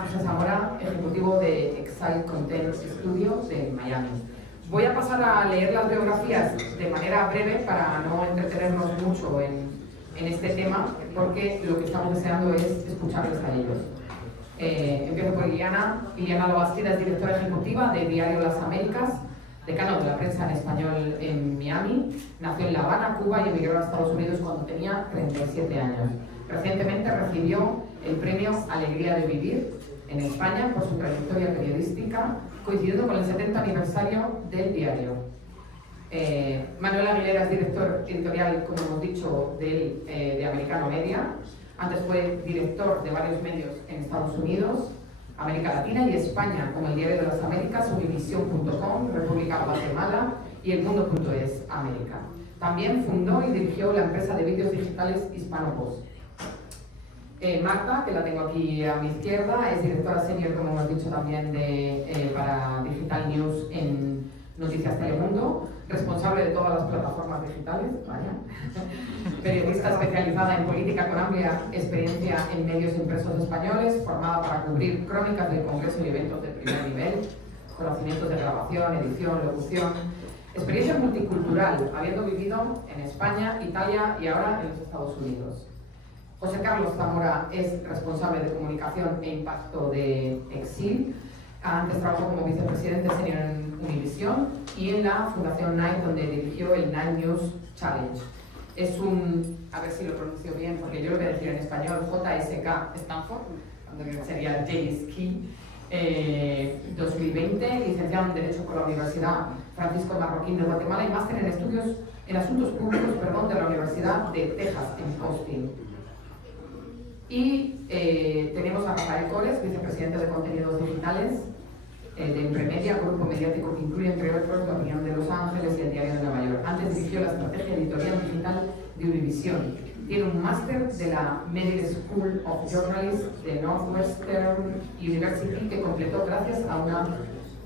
José Zamora, ejecutivo de Excite Content Studio de Miami. Voy a pasar a leer las biografías de manera breve para no entretenernos mucho en este tema, porque lo que estamos deseando es escucharles a ellos. Empiezo por Liliana. Liliana Labastida es directora ejecutiva de Diario Las Américas, decano de la prensa en español en Miami. Nació en La Habana, Cuba, y emigró a Estados Unidos cuando tenía 37 años. Recientemente recibió el premio Alegría de Vivir en España por su trayectoria periodística, coincidiendo con el 70 aniversario del diario. Manuel Aguilera es director editorial, como hemos dicho, de Americano Media. Antes fue director de varios medios en Estados Unidos, América Latina y España, como el Diario de las Américas, Univision.com, República Guatemala y El Mundo.es América. También fundó y dirigió la empresa de vídeos digitales Hispanopost. Marta, que la tengo aquí a mi izquierda, es directora senior, como hemos dicho también, para Digital News en Noticias Telemundo, responsable de todas las plataformas digitales, vaya. Periodista especializada en política con amplia experiencia en medios impresos españoles, formada para cubrir crónicas del Congreso y eventos de primer nivel, conocimientos de grabación, edición, locución, experiencia multicultural, habiendo vivido en España, Italia y ahora en los Estados Unidos. José Carlos Zamora es responsable de comunicación e impacto de Exil. Antes trabajó como vicepresidente senior en Univision y en la Fundación Nine, donde dirigió el Nine News Challenge. Es un, a ver si lo pronuncio bien, porque yo lo voy a decir en español, JSK Stanford, cuando sería JSK, 2020, licenciado en Derecho por la Universidad Francisco Marroquín de Guatemala y máster en estudios en asuntos públicos, de la Universidad de Texas en Austin. Y tenemos a Rafael Cores, vicepresidente de contenidos digitales de Impremedia, grupo mediático que incluye, entre otros, La Opinión de Los Ángeles y El Diario de Nueva York. Antes dirigió la estrategia editorial digital de Univision. Tiene un máster de la Medical School of Journalism de Northwestern University que completó gracias a una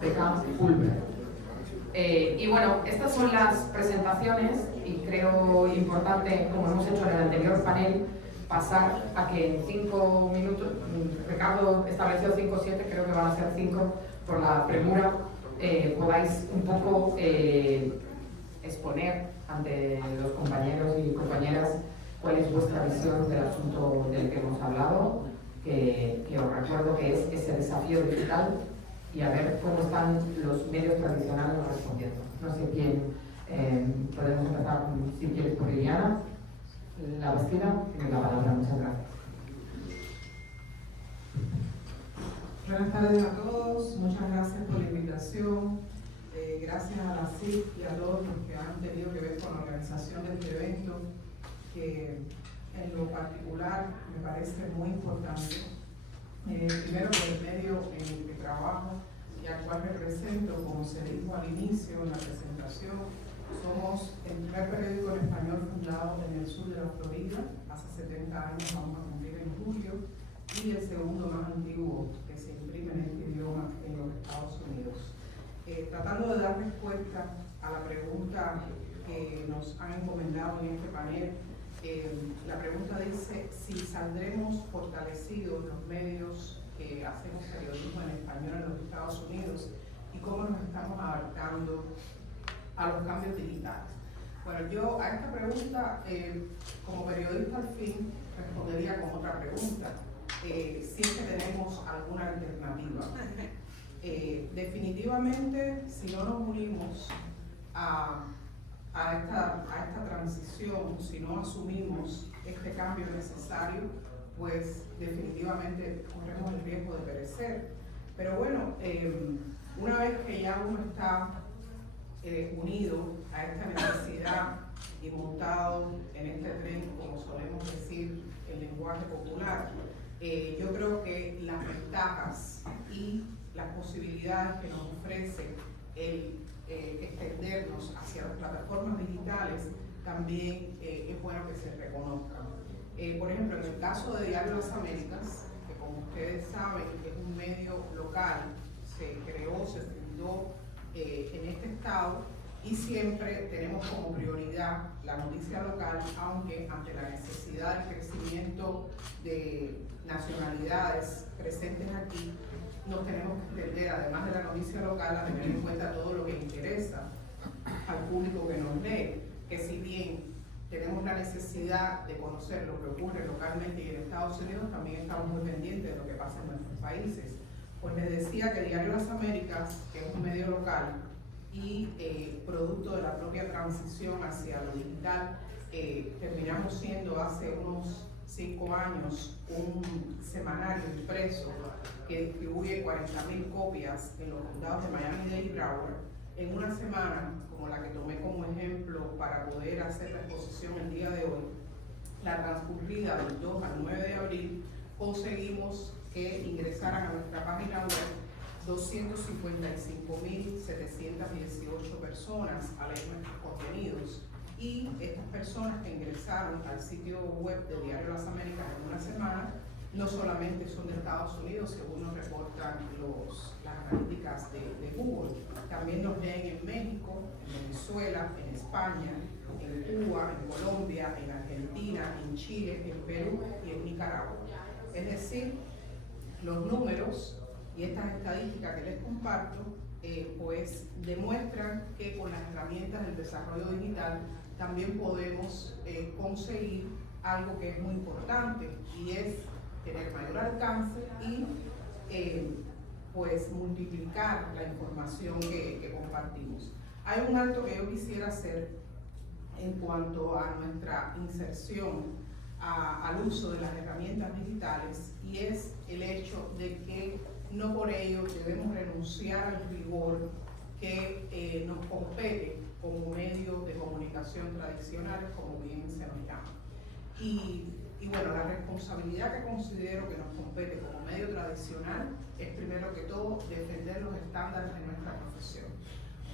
beca Fulbright. Y bueno, estas son las presentaciones y creo importante, como hemos hecho en el anterior panel, pasar a que en 5 minutos, Ricardo estableció 5 o 7, creo que van a ser 5 por la premura, podáis un poco exponer ante los compañeros y compañeras cuál es vuestra visión del asunto del que hemos hablado, que os recuerdo que es ese desafío digital, y a ver cómo están los medios tradicionales respondiendo. No sé quién, podemos empezar, si quieres, por Liliana Labastida, tiene la palabra. Muchas gracias. Buenas tardes a todos, muchas gracias por la invitación. Gracias a la CIP y a todos los que han tenido que ver con la organización de este evento, que en lo particular me parece muy importante. Primero por el medio en el que trabajo y al cual represento, como se dijo al inicio en la presentación, somos el primer periódico en español fundado en el sur de la Florida, hace 70 años, vamos a cumplir en julio, y el segundo más antiguo que se imprime en este idioma en los Estados Unidos. Tratando de dar respuesta a la pregunta que nos han encomendado en este panel, la pregunta dice si saldremos fortalecidos los medios que hacemos periodismo en español en los Estados Unidos y cómo nos estamos adaptando a los cambios digitales. Bueno, yo a esta pregunta, como periodista al fin, respondería con otra pregunta, si es que tenemos alguna alternativa. Definitivamente, si no nos unimos a esta transición, si no asumimos este cambio necesario, pues definitivamente corremos el riesgo de perecer. Pero bueno, una vez que ya uno está unido a esta necesidad y montado en este tren, como solemos decir en lenguaje popular, yo creo que las ventajas y las posibilidades que nos ofrece el extendernos hacia las plataformas digitales también es bueno que se reconozcan. Por ejemplo, en el caso de Diario Las Américas, que como ustedes saben es un medio local, se creó, se fundó en este estado, y siempre tenemos como prioridad la noticia local, aunque ante la necesidad del crecimiento de nacionalidades presentes aquí, nos tenemos que entender, además de la noticia local, a tener en cuenta todo lo que interesa al público que nos lee, que si bien tenemos la necesidad de conocer lo que ocurre localmente y en Estados Unidos, también estamos muy pendientes de lo que pasa en nuestros países. Pues les decía que Diario Las Américas, que es un medio local y producto de la propia transición hacia lo digital, terminamos siendo hace unos 5 años un semanario impreso que distribuye 40.000 copias en los condados de Miami-Dade y Broward. En una semana, como la que tomé como ejemplo para poder hacer la exposición el día de hoy, la transcurrida del 2 al 9 de abril, conseguimos que ingresaran a nuestra página web 255.718 personas a leer nuestros contenidos. Y estas personas que ingresaron al sitio web de Diario Las Américas en una semana, no solamente son de Estados Unidos, según nos reportan las analíticas de Google, también nos leen en México, en Venezuela, en España, en Cuba, en Colombia, en Argentina, en Chile, en Perú y en Nicaragua. Es decir, los números y estas estadísticas que les comparto, pues demuestran que con las herramientas del desarrollo digital también podemos conseguir algo que es muy importante, y es tener mayor alcance y pues multiplicar la información que compartimos. Hay un alto que yo quisiera hacer en cuanto a nuestra inserción al uso de las herramientas digitales, y es el hecho de que no por ello debemos renunciar al rigor que nos compete como medios de comunicación tradicionales, como bien se nos llama. Y bueno, la responsabilidad que considero que nos compete como medio tradicional es primero que todo defender los estándares de nuestra profesión.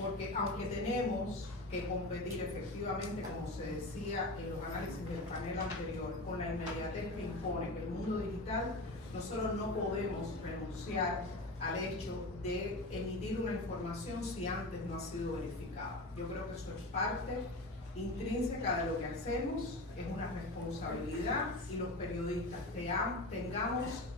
Porque aunque tenemos que competir efectivamente, como se decía en los análisis del panel anterior, con la inmediatez que impone el mundo digital, nosotros no podemos renunciar al hecho de emitir una información si antes no ha sido verificada. Yo creo que eso es parte intrínseca de lo que hacemos, es una responsabilidad, y los periodistas tengamos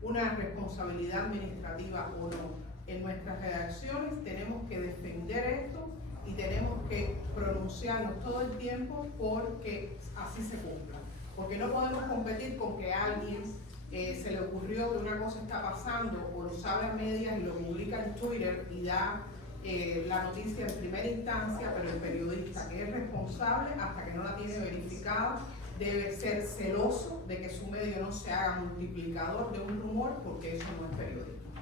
una responsabilidad administrativa o no en nuestras redacciones, tenemos que defender esto y tenemos que pronunciarnos todo el tiempo porque así se cumpla. Porque no podemos competir con que a alguien se le ocurrió que una cosa está pasando o lo sabe a medias y lo publica en Twitter y da la noticia en primera instancia, pero el periodista que es responsable, hasta que no la tiene verificada, debe ser celoso de que su medio no se haga multiplicador de un rumor, porque eso no es periodismo.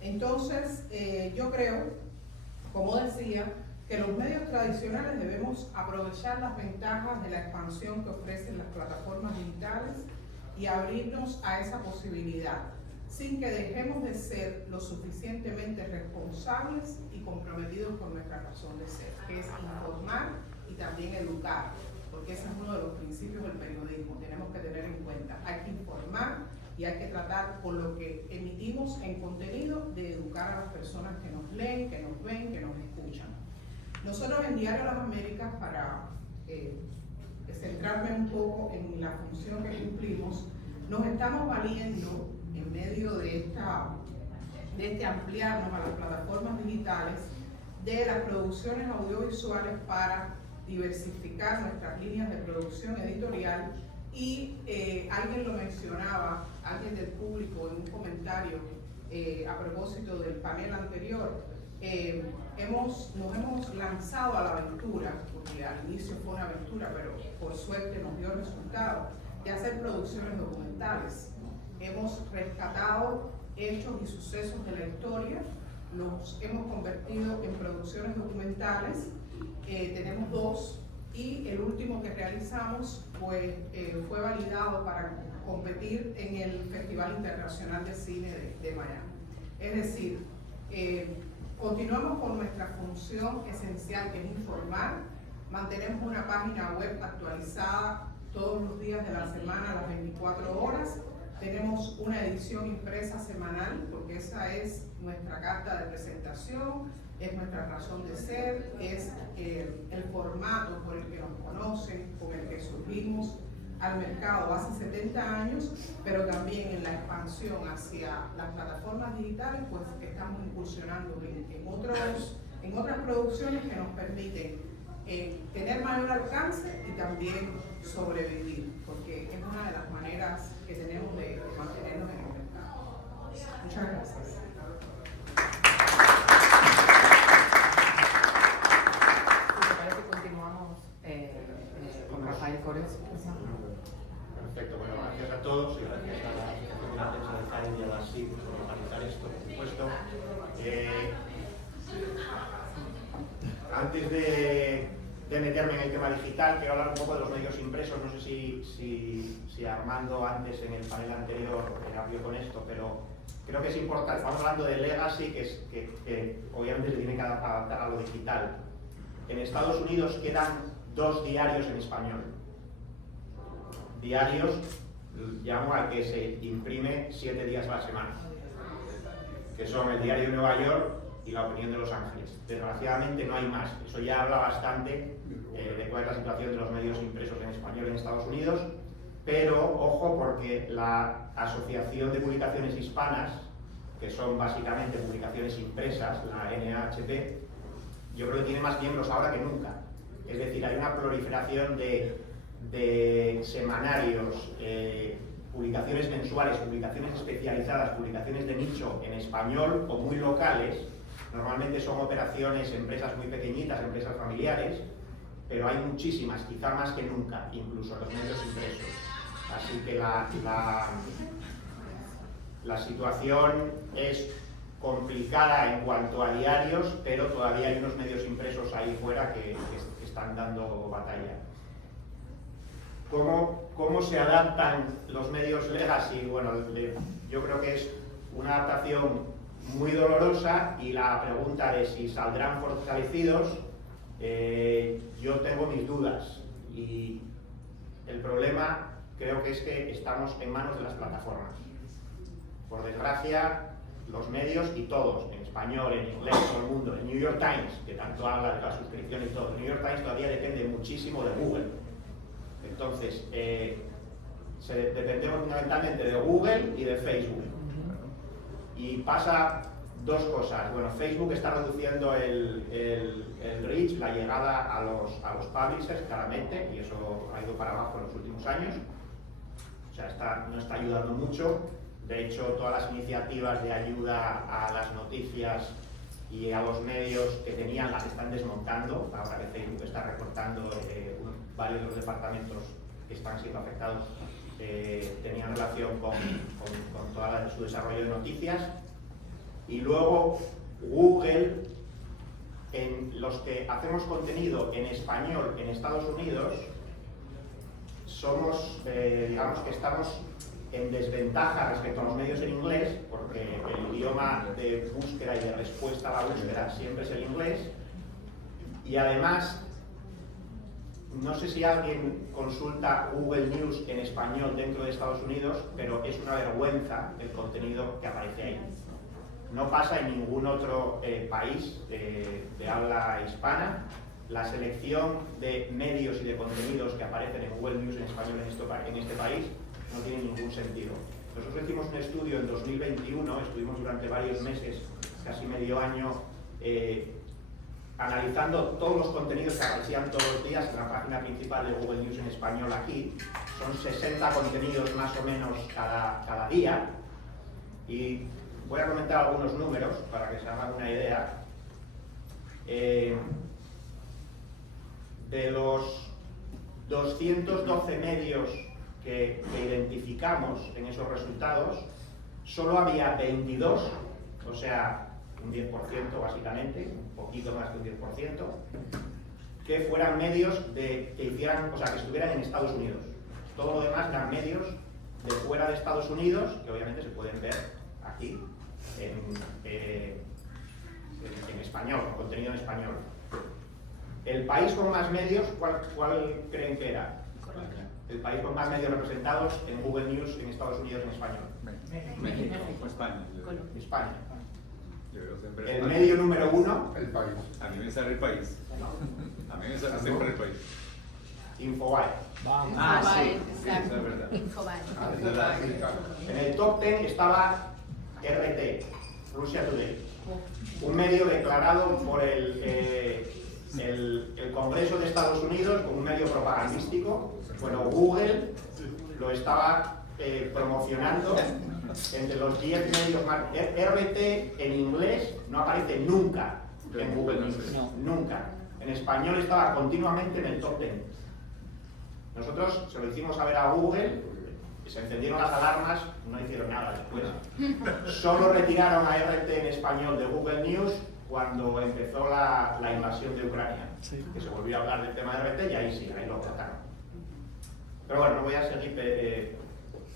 Entonces, yo creo, como decía, que los medios tradicionales debemos aprovechar las ventajas de la expansión que ofrecen las plataformas digitales y abrirnos a esa posibilidad, sin que dejemos de ser lo suficientemente responsables y comprometidos con nuestra razón de ser, que es informar y también educar, porque ese es uno de los principios del periodismo. Tenemos que tener en cuenta, hay que informar y hay que tratar con lo que emitimos en contenido de educar a las personas que nos leen, que nos ven, que nos escuchan. Nosotros en Diario Las Américas, para centrarme un poco en la función que cumplimos, nos estamos valiendo en medio de este ampliarnos a las plataformas digitales de las producciones audiovisuales para diversificar nuestras líneas de producción editorial. Y alguien lo mencionaba, alguien del público en un comentario a propósito del panel anterior, nos hemos lanzado a la aventura, porque al inicio fue una aventura, pero por suerte nos dio resultado, de hacer producciones documentales. Hemos rescatado hechos y sucesos de la historia, los hemos convertido en producciones documentales, tenemos 2, y el último que realizamos pues, fue validado para competir en el Festival Internacional de Cine de Miami. Es decir, continuamos con nuestra función esencial, que es informar. Mantenemos una página web actualizada todos los días de la semana, a las 24 horas. Tenemos una edición impresa semanal, porque esa es nuestra carta de presentación. es nuestra razón de ser, es el formato por el que nos conocen, con el que surgimos al mercado hace 70 años, pero también en la expansión hacia las plataformas digitales, pues estamos incursionando en otras producciones que nos permiten tener mayor alcance y también sobrevivir, porque es una de las maneras que tenemos de mantenernos en el mercado. Muchas gracias. Continuamos con Rafael Cores. Perfecto, bueno, gracias a todos y gracias a la Asociación de la Prensa de Jaén y a la SIC por organizar esto, por supuesto. Antes de meterme en el tema digital, quiero hablar un poco de los medios impresos. No sé si Armando antes en el panel anterior abrió con esto, pero creo que es importante. Estamos hablando de legacy, que obviamente se tiene que adaptar a lo digital. En Estados Unidos quedan 2 diarios en español. Diarios, llamo al que se imprime 7 días a la semana, que son el Diario de Nueva York y La Opinión de Los Ángeles. Desgraciadamente no hay más. Eso ya habla bastante de cuál es la situación de los medios impresos en español en Estados Unidos, pero ojo, porque la Asociación de Publicaciones Hispanas, que son básicamente publicaciones impresas, la NAHP, yo creo que tiene más miembros ahora que nunca. Es decir, hay una proliferación de semanarios, publicaciones mensuales, publicaciones especializadas, publicaciones de nicho en español o muy locales. Normalmente son operaciones, empresas muy pequeñitas, empresas familiares, pero hay muchísimas, quizá más que nunca, incluso en los medios impresos. Así que la situación es complicada en cuanto a diarios, pero todavía hay unos medios impresos ahí fuera que están dando batalla. ¿Cómo se adaptan los medios legacy? Bueno, yo creo que es una adaptación muy dolorosa, y la pregunta de si saldrán fortalecidos, yo tengo mis dudas, y el problema creo que es que estamos en manos de las plataformas. Por desgracia, los medios, y todos, en español, en inglés, todo el mundo, el New York Times, que tanto habla de la suscripción y todo, el New York Times todavía depende muchísimo de Google. Entonces, dependemos fundamentalmente de Google y de Facebook. Y pasa 2 cosas. Bueno, Facebook está reduciendo el reach, la llegada a los publishers, claramente, y eso ha ido para abajo en los últimos años. O sea, no está ayudando mucho. De hecho, todas las iniciativas de ayuda a las noticias y a los medios que tenían las están desmontando. Ahora que Facebook está recortando varios de los departamentos que están siendo afectados, tenían relación con todo su desarrollo de noticias. Y luego Google, en los que hacemos contenido en español en Estados Unidos, somos, digamos que estamos en desventaja respecto a los medios en inglés, porque el idioma de búsqueda y de respuesta a la búsqueda siempre es el inglés. Y además, no sé si alguien consulta Google News en español dentro de Estados Unidos, pero es una vergüenza el contenido que aparece ahí. No pasa en ningún otro país de habla hispana. La selección de medios y de contenidos que aparecen en Google News en español en este país no tiene ningún sentido. Nosotros hicimos un estudio en 2021, estuvimos durante varios meses, casi medio año, analizando todos los contenidos que aparecían todos los días en la página principal de Google News en español aquí. Son 60 contenidos más o menos cada día, y voy a comentar algunos números para que se hagan una idea. De los 212 medios que identificamos en esos resultados, solo había 22, o sea, un 10% básicamente, un poquito más que un 10%, que fueran medios que hicieran, o sea, que estuvieran en Estados Unidos. Todo lo demás eran medios de fuera de Estados Unidos, que obviamente se pueden ver aquí en español, con contenido en español. El país con más medios, ¿cuál creen que era? El país con más medios representados en Google News en Estados Unidos en español. México o España. España. El medio número 1, El País. A mí me sale El País. A mí me sale siempre El País. Infobae. Sí, exacto. eso es verdad. Infobae. Es verdad. En el top 10 estaba RT, Russia Today, un medio declarado por el Congreso de Estados Unidos como un medio propagandístico. Bueno, Google lo estaba promocionando entre los 10 medios más. RT en inglés no aparece nunca en Google News, nunca. En español estaba continuamente en el top 10. Nosotros se lo hicimos saber a Google, se encendieron las alarmas, no hicieron nada después. Solo retiraron a RT en español de Google News cuando empezó la invasión de Ucrania, que se volvió a hablar del tema de RT y ahí sí, ahí lo cortaron. Pero bueno, no voy a seguir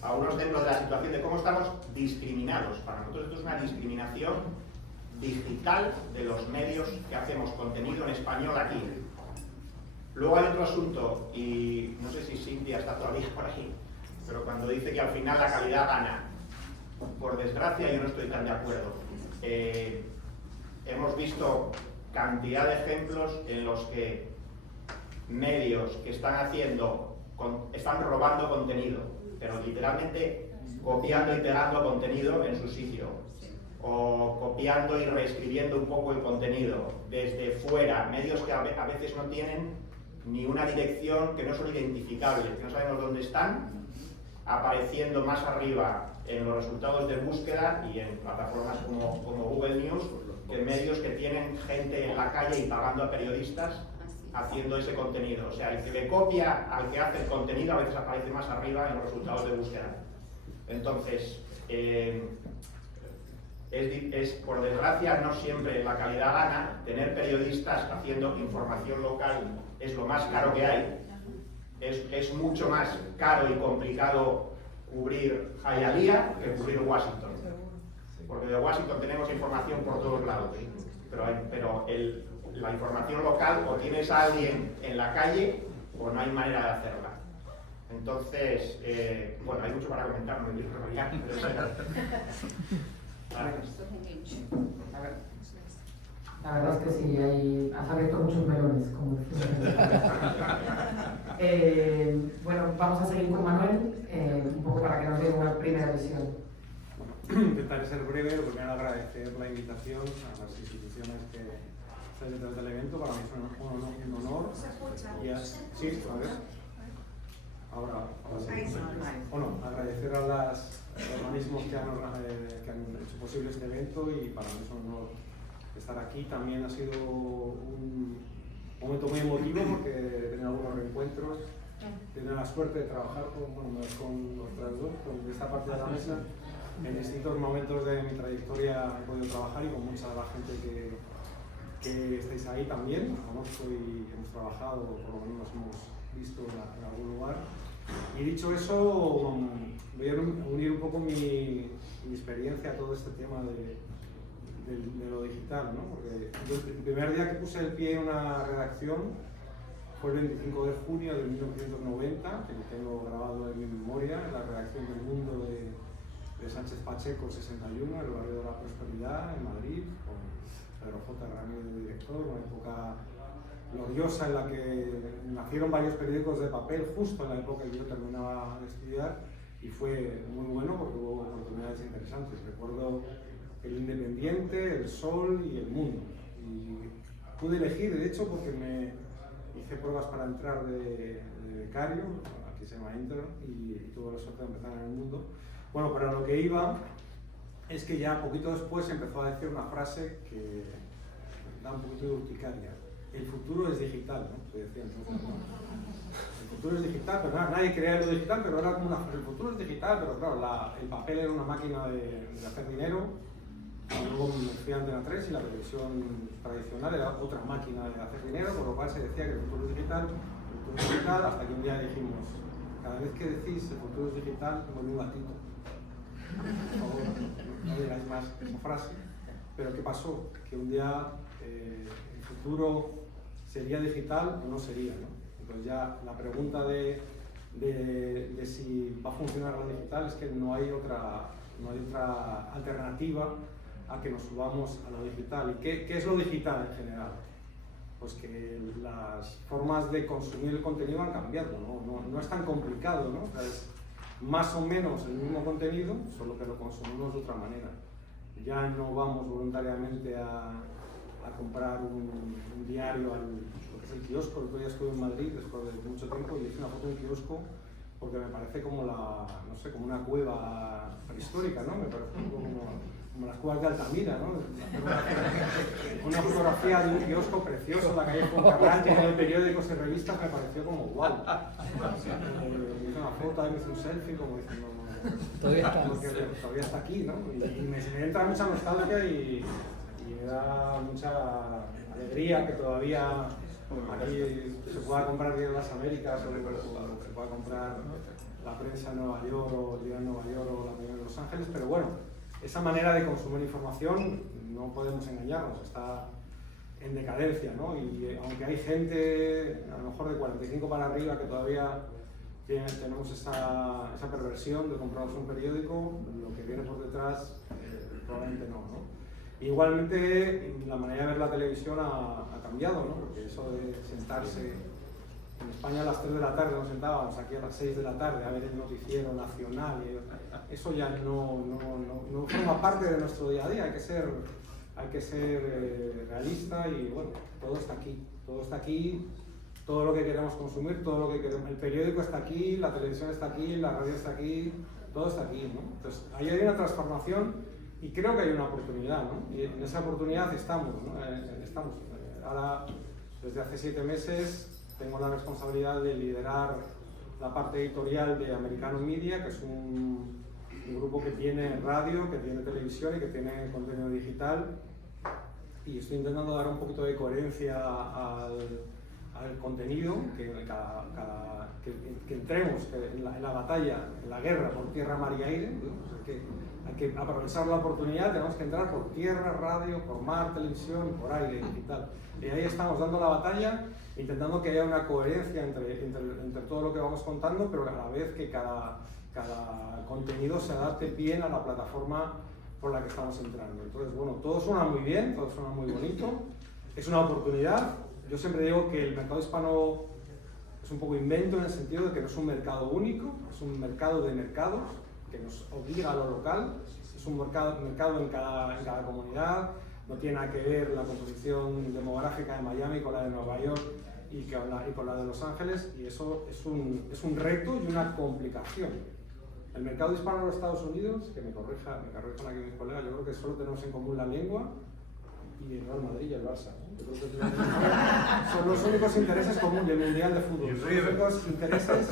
a unos ejemplos de la situación de cómo estamos discriminados. Para nosotros esto es una discriminación digital de los medios que hacemos contenido en español aquí. Luego hay otro asunto, y no sé si Cintia está todavía por ahí, pero cuando dice que al final la calidad gana, por desgracia yo no estoy tan de acuerdo. Hemos visto cantidad de ejemplos en los que medios que están robando contenido, pero literalmente copiando y pegando contenido en su sitio, o copiando y reescribiendo un poco el contenido desde fuera, medios que a veces no tienen ni una dirección, que no son identificables, que no sabemos dónde están, apareciendo más arriba en los resultados de búsqueda y en plataformas como Google News, que medios que tienen gente en la calle y pagando a periodistas haciendo ese contenido. O sea, el que le copia al que hace el contenido a veces aparece más arriba en los resultados de búsqueda. Entonces, por desgracia, no siempre la calidad gana. Tener periodistas haciendo información local es lo más caro que hay. Es mucho más caro y complicado cubrir Hialeah que cubrir Washington. Porque de Washington tenemos información por todos lados. Pero la información local, o tienes a alguien en la calle o no hay manera de hacerla. Entonces, bueno, hay mucho para comentar, no me quiero enrollar, pero A ver. La verdad es que sí, has abierto muchos melones, como bueno, vamos a seguir con Manuel, un poco para que nos dé una primera visión. Intentaré ser breve. Lo primero, agradecer la invitación a las instituciones que están detrás del evento. Para mí es un honor. Sí, a ver. Ahora sí. Bueno, agradecer a los organismos que han hecho posible este evento, y para mí es un honor estar aquí. También ha sido un momento muy emotivo porque he tenido algunos reencuentros. He tenido la suerte de trabajar con otras dos, con esta parte de la mesa. En distintos momentos de mi trayectoria he podido trabajar, y con mucha de la gente que estáis ahí también os conozco y hemos trabajado, o por lo menos nos hemos visto en algún lugar. Y dicho eso, voy a unir un poco mi experiencia a todo este tema de lo digital, ¿no? Porque el primer día que puse el pie en una redacción fue el 25 de junio de 1990, que lo tengo grabado en mi memoria, en la redacción del Mundo de Sánchez Pacheco 61, en el barrio de la Prosperidad, en Madrid, con Pedro J. Ramírez de director, una época gloriosa en la que nacieron varios periódicos de papel justo en la época en que yo terminaba de estudiar, y fue muy bueno porque hubo oportunidades interesantes. Recuerdo El Independiente, El Sol y El Mundo, y pude elegir, de hecho, porque me hice pruebas para entrar de becario, aquí se llama Enter, y tuve la suerte de empezar en El Mundo. Bueno, para lo que iba es que ya poquito después empezó a decir una frase que da un poquito de urticaria. El futuro es digital, ¿no? Se decía entonces, ¿no? El futuro es digital, pero nadie creía en lo digital, pero era como una frase. El futuro es digital, pero claro, el papel era una máquina de hacer dinero. Luego me fui a Antena 3 y la televisión tradicional era otra máquina de hacer dinero, por lo cual se decía que el futuro es digital, hasta que un día dijimos, cada vez que decís el futuro es digital, vuelve un gatito. Por favor, no digáis más esa frase. Pero ¿qué pasó? Que un día el futuro sería digital o no sería, ¿no? Entonces ya la pregunta de si va a funcionar lo digital es que no hay otra alternativa a que nos subamos a lo digital. ¿Y qué es lo digital en general? Pues que las formas de consumir el contenido han cambiado, no es tan complicado, ¿no? O sea, es más o menos el mismo contenido, solo que lo consumimos de otra manera. Ya no vamos voluntariamente a comprar un diario al lo que es el kiosco. El otro día estuve en Madrid después de mucho tiempo y hice una foto en un kiosco porque me parece como no sé, como una cueva prehistórica, ¿no? Me parece como las cuevas de Altamira, ¿no? Una fotografía de un kiosco precioso en la calle Foncarral, lleno de periódicos y revistas, me pareció como guau. Me hice una foto, me hice un selfie, como diciendo... Todavía está aquí, ¿no? Y me entra mucha nostalgia y me da mucha alegría que todavía aquí se pueda comprar bien en las Américas o se pueda comprar la prensa en Nueva York o el día en Nueva York o la mañana de Los Ángeles, pero bueno, esa manera de consumir información no podemos engañarnos, está en decadencia, ¿no? Y aunque hay gente, a lo mejor de 45 para arriba, que todavía tenemos esa perversión de comprarnos un periódico, lo que viene por detrás probablemente no. Igualmente, la manera de ver la televisión ha cambiado, ¿no? Porque eso de sentarse, en España a las 3 de la tarde nos sentábamos, aquí a las 6 de la tarde a ver el noticiero nacional, eso ya no forma parte de nuestro día a día, hay que ser realista y bueno, todo está aquí, todo lo que queremos consumir, todo lo que queremos, el periódico está aquí, la televisión está aquí, la radio está aquí, todo está aquí, ¿no? Entonces, ahí hay una transformación y creo que hay una oportunidad, ¿no? Y en esa oportunidad estamos, ¿no? Ahora, desde hace 7 meses, tengo la responsabilidad de liderar la parte editorial de Americano Media, que es un grupo que tiene radio, que tiene televisión y que tiene contenido digital. Y estoy intentando dar un poquito de coherencia al contenido, que entremos en la batalla, en la guerra por tierra, mar y aire, ¿no? Hay que aprovechar la oportunidad, tenemos que entrar por tierra, radio, por mar, televisión, por aire, digital. Y ahí estamos dando la batalla, intentando que haya una coherencia entre todo lo que vamos contando, pero a la vez que cada contenido se adapte bien a la plataforma por la que estamos entrando. Entonces, bueno, todo suena muy bien, todo suena muy bonito, es una oportunidad. Yo siempre digo que el mercado hispano es un poco invento en el sentido de que no es un mercado único, es un mercado de mercados que nos obliga a lo local, es un mercado en cada comunidad, no tiene nada que ver la composición demográfica de Miami con la de Nueva York y con la de Los Ángeles, y eso es un reto y una complicación. El mercado hispano de los Estados Unidos, que me corrijan aquí mis colegas, yo creo que solo tenemos en común la lengua y el Real Madrid y el Barça, ¿no? Yo creo que son los únicos intereses comunes del Mundial de Fútbol. Son los únicos intereses,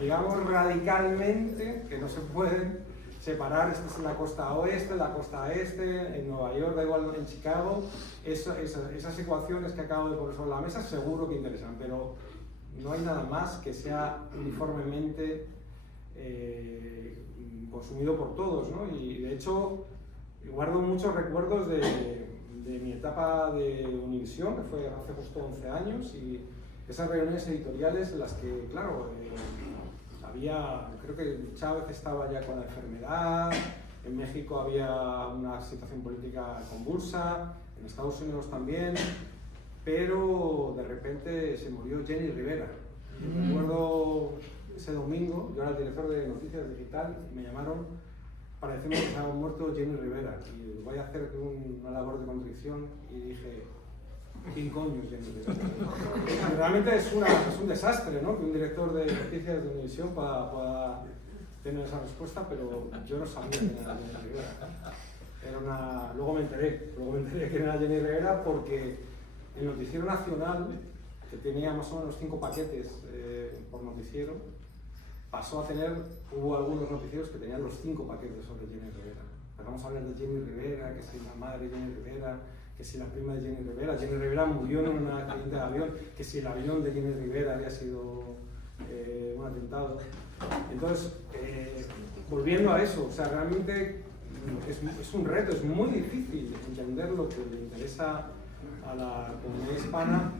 digamos, radicalmente, que no se pueden separar. Esta es la costa oeste, la costa este, en Nueva York, da igual en Chicago. Esas ecuaciones que acabo de poner sobre la mesa seguro que interesan, pero no hay nada más que sea uniformemente consumido por todos, ¿no? Y de hecho, guardo muchos recuerdos de mi etapa de Univisión, que fue hace justo 11 años, y esas reuniones editoriales en las que, claro, creo que Chávez estaba ya con la enfermedad, en México había una situación política convulsa, en Estados Unidos también, pero de repente se murió Jenny Rivera. Recuerdo ese domingo, yo era el director de Noticias Digital, y me llamaron para decirme que se había muerto Jenny Rivera, y voy a hacer una labor de contrición, y dije, ¿quién coño es Jenny Rivera? Y realmente es un desastre, ¿no? Que un director de Noticias de Univisión pueda tener esa respuesta, pero yo no sabía quién era Jenny Rivera. Luego me enteré quién era Jenny Rivera, porque el Noticiero Nacional, que tenía más o menos 5 paquetes por noticiero, hubo algunos noticieros que tenían los 5 paquetes sobre Jenny Rivera. Vamos a hablar de Jenny Rivera, que si la madre de Jenny Rivera, que si la prima de Jenny Rivera. Jenny Rivera murió en un accidente de avión, que si el avión de Jenny Rivera había sido un atentado. Entonces, volviendo a eso, o sea, realmente es un reto, es muy difícil entender lo que le interesa a la comunidad hispana,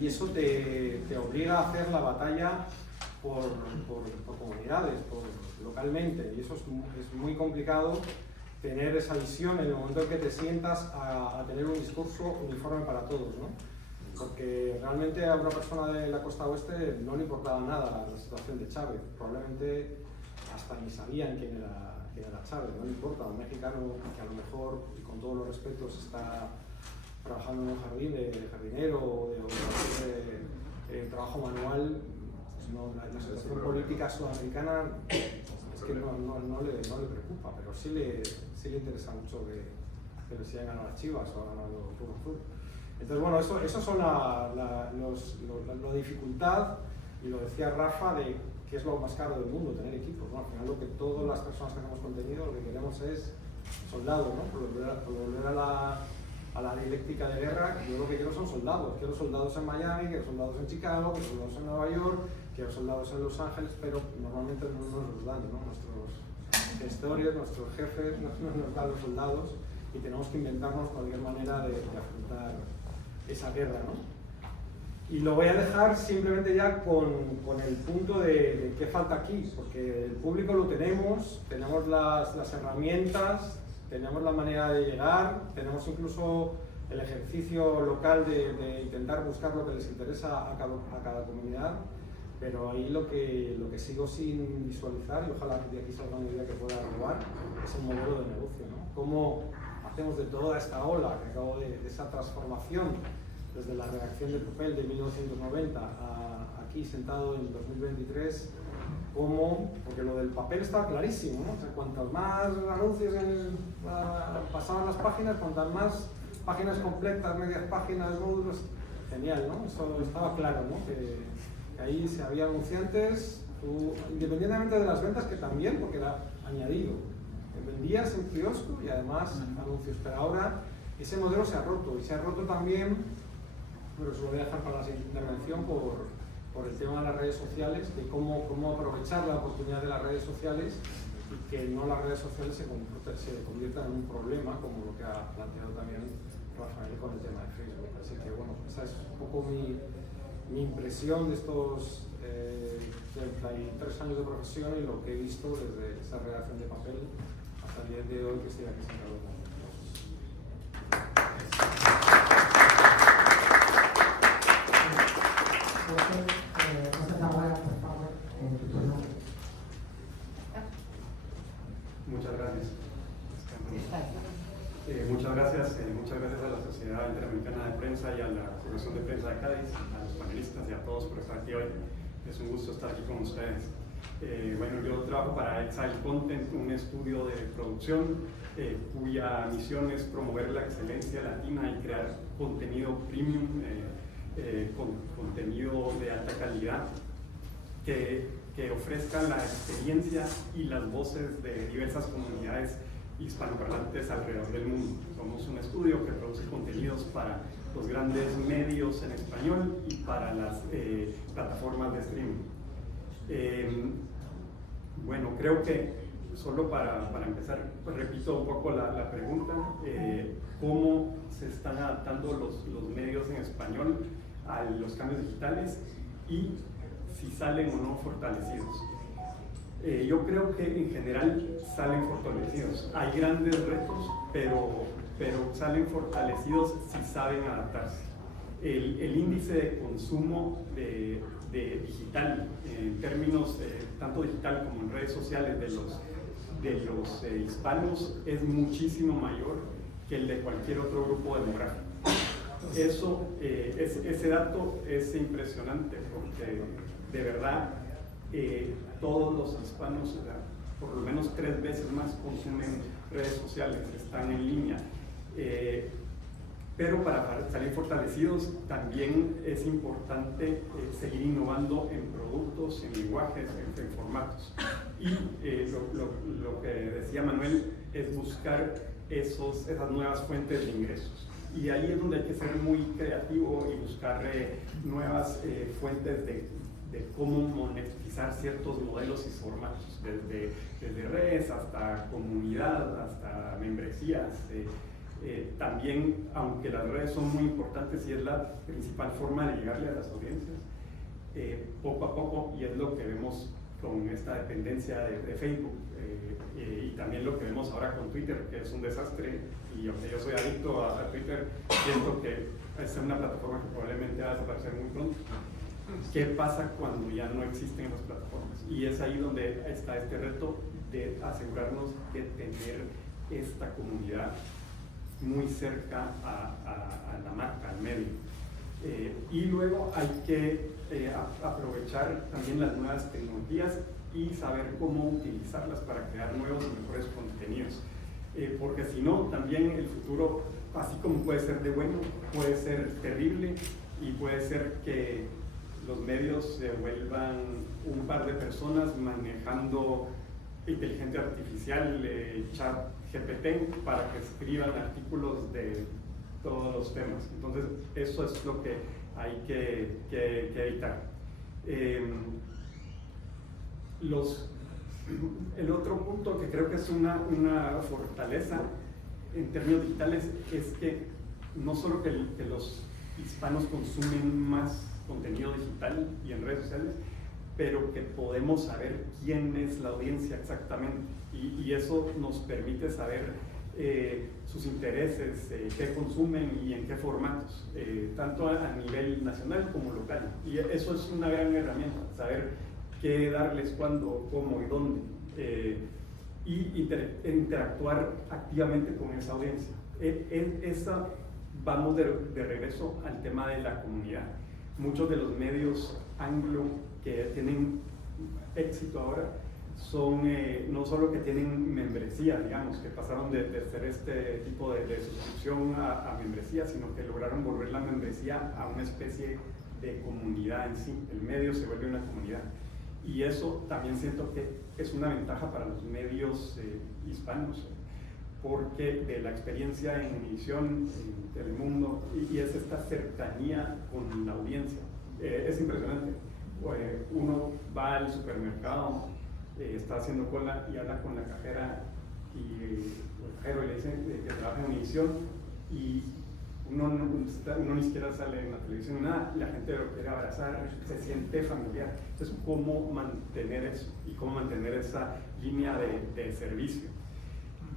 y eso te obliga a hacer la batalla por comunidades, localmente, y eso es muy complicado, tener esa visión en el momento en que te sientas a tener un discurso uniforme para todos, ¿no? Porque realmente a una persona de la costa oeste no le importaba nada la situación de Chávez, probablemente hasta ni sabían quién era Chávez, no le importa. Un mexicano que a lo mejor, y con todos los respetos, está trabajando en un jardín de jardinero o de trabajo manual, pues no, la situación política sudamericana es que no le preocupa, pero sí le interesa mucho que le sigan ganando las Chivas o ganando el Cruz Azul. Entonces, bueno, eso son la dificultad, y lo decía Rafa, de que es lo más caro del mundo, tener equipos, ¿no? Al final lo que todas las personas que hacemos contenido, lo que queremos es soldados, ¿no? Por volver a la dialéctica de guerra, yo lo que quiero son soldados. Quiero soldados en Miami, quiero soldados en Chicago, quiero soldados en Nueva York, quiero soldados en Los Ángeles, pero normalmente no nos los dan, ¿no? Nuestros gestores, nuestros jefes no nos dan los soldados, y tenemos que inventarnos cualquier manera de afrontar esa guerra, ¿no? Y lo voy a dejar simplemente ya con el punto de qué falta aquí, porque el público lo tenemos las herramientas, tenemos la manera de llegar, tenemos incluso el ejercicio local de intentar buscar lo que les interesa a cada comunidad, pero ahí lo que sigo sin visualizar, y ojalá que de aquí salga una idea que pueda robar, es el modelo de negocio, ¿no? Cómo hacemos de toda esta ola que acabo de esa transformación desde la redacción de papel de 1990 a aquí sentado en 2023, porque lo del papel estaba clarísimo, ¿no? O sea, cuantos más anuncios pasaban las páginas, cuantas más páginas completas, medias páginas, módulos, genial, ¿no? Eso estaba claro, ¿no? Que ahí se había anunciantes, independientemente de las ventas, que también, porque era añadido, vendías en kiosco y además anuncios, pero ahora ese modelo se ha roto, y se ha roto también, pero se lo voy a dejar para la siguiente intervención, por el tema de las redes sociales, de cómo aprovechar la oportunidad de las redes sociales y que no las redes sociales se conviertan en un problema, como lo que ha planteado también Rafael con el tema de Facebook. Así que bueno, esa es un poco mi impresión de estos 33 años de profesión y lo que he visto desde esa redacción de papel hasta el día de hoy que estoy aquí sentado con vosotros. Muchas gracias. Muchas gracias a la Sociedad Interamericana de Prensa y a la Asociación de Prensa de Cádiz, a los panelistas y a todos por estar aquí hoy. Es un gusto estar aquí con ustedes. Bueno, yo trabajo para Exile Content, un estudio de producción cuya misión es promover la excelencia latina y crear contenido premium, contenido de alta calidad que ofrezca la experiencia y las voces de diversas comunidades hispanoparlantes alrededor del mundo. Somos un estudio que produce contenidos para los grandes medios en español y para las plataformas de streaming. Bueno, creo que solo para empezar, pues repito un poco la pregunta, ¿cómo se están adaptando los medios en español a los cambios digitales y si salen o no fortalecidos? Yo creo que en general salen fortalecidos. Hay grandes retos, pero salen fortalecidos si saben adaptarse. El índice de consumo de digital, en términos tanto digital como en redes sociales de los hispanos, es muchísimo mayor que el de cualquier otro grupo demográfico. Ese dato es impresionante porque de verdad todos los hispanos, por lo menos 3 veces más, consumen redes sociales, están en línea. Pero para salir fortalecidos también es importante seguir innovando en productos, en lenguajes, en formatos. Y lo que decía Manuel es buscar esas nuevas fuentes de ingresos. Y ahí es donde hay que ser muy creativo y buscar nuevas fuentes de cómo monetizar ciertos modelos y formatos, desde redes hasta comunidad, hasta membresías. También, aunque las redes son muy importantes y es la principal forma de llegarle a las audiencias, poco a poco, y es lo que vemos con esta dependencia de Facebook. Y también lo que vemos ahora con Twitter, que es un desastre, y aunque yo soy adicto a Twitter, siento que es una plataforma que probablemente va a desaparecer muy pronto. ¿Qué pasa cuando ya no existen esas plataformas? Y es ahí donde está este reto de asegurarnos de tener esta comunidad muy cerca a la marca, al medio. Y luego hay que aprovechar también las nuevas tecnologías y saber cómo utilizarlas para crear nuevos y mejores contenidos. Porque si no, también el futuro, así como puede ser de bueno, puede ser terrible y puede ser que los medios se vuelvan un par de personas manejando inteligencia artificial, chat GPT, para que escriban artículos de todos los temas. Entonces, eso es lo que hay que evitar. El otro punto que creo que es una fortaleza en términos digitales es que no solo que los hispanos consumen más contenido digital y en redes sociales, pero que podemos saber quién es la audiencia exactamente, y eso nos permite saber sus intereses, qué consumen y en qué formatos, tanto a nivel nacional como local. Y eso es una gran herramienta, saber qué darles, cuándo, cómo y dónde, y interactuar activamente con esa audiencia. Vamos de regreso al tema de la comunidad. Muchos de los medios anglo que tienen éxito ahora son no solo que tienen membresía, digamos, que pasaron de ser este tipo de suscripción a membresía, sino que lograron volver la membresía a una especie de comunidad en sí. El medio se vuelve una comunidad. Y eso también siento que es una ventaja para los medios hispanos, porque de la experiencia en Univisión, en Telemundo, y es esta cercanía con la audiencia. Es impresionante. Uno va al supermercado, está haciendo cola y habla con la cajera y el cajero le dice que trabaja en Univisión, y uno ni siquiera sale en la televisión, nada, la gente lo quiere abrazar, se siente familiar. Entonces, ¿cómo mantener eso y cómo mantener esa línea de servicio?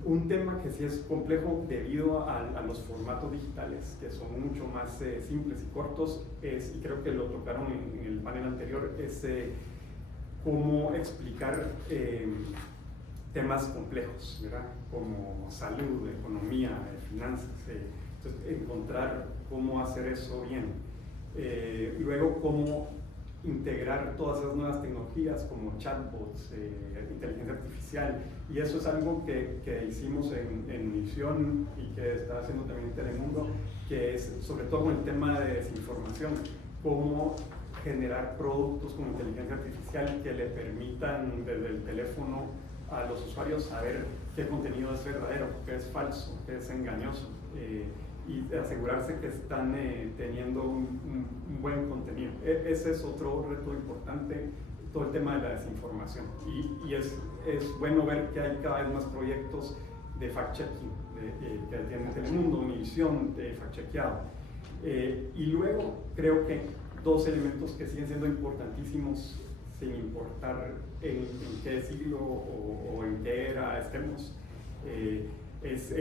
Un tema que sí es complejo debido a los formatos digitales, que son mucho más simples y cortos, y creo que lo tocaron en el panel anterior, es cómo explicar temas complejos, ¿verdad? Como salud, economía, finanzas. Entonces, encontrar cómo hacer eso bien. Luego, cómo integrar todas esas nuevas tecnologías como chatbots, inteligencia artificial, y eso es algo que hicimos en Univisión y que está haciendo también en Telemundo, que es sobre todo con el tema de desinformación, cómo generar productos con inteligencia artificial que le permitan desde el teléfono a los usuarios saber qué contenido es verdadero, qué es falso, qué es engañoso, y asegurarse que están teniendo un buen contenido. Ese es otro reto importante, todo el tema de la desinformación. Y es bueno ver que hay cada vez más proyectos de fact-checking, que tiene Telemundo, Univisión, de fact-chequeado. Y luego creo que dos elementos que siguen siendo importantísimos sin importar en qué siglo o en qué era estemos, es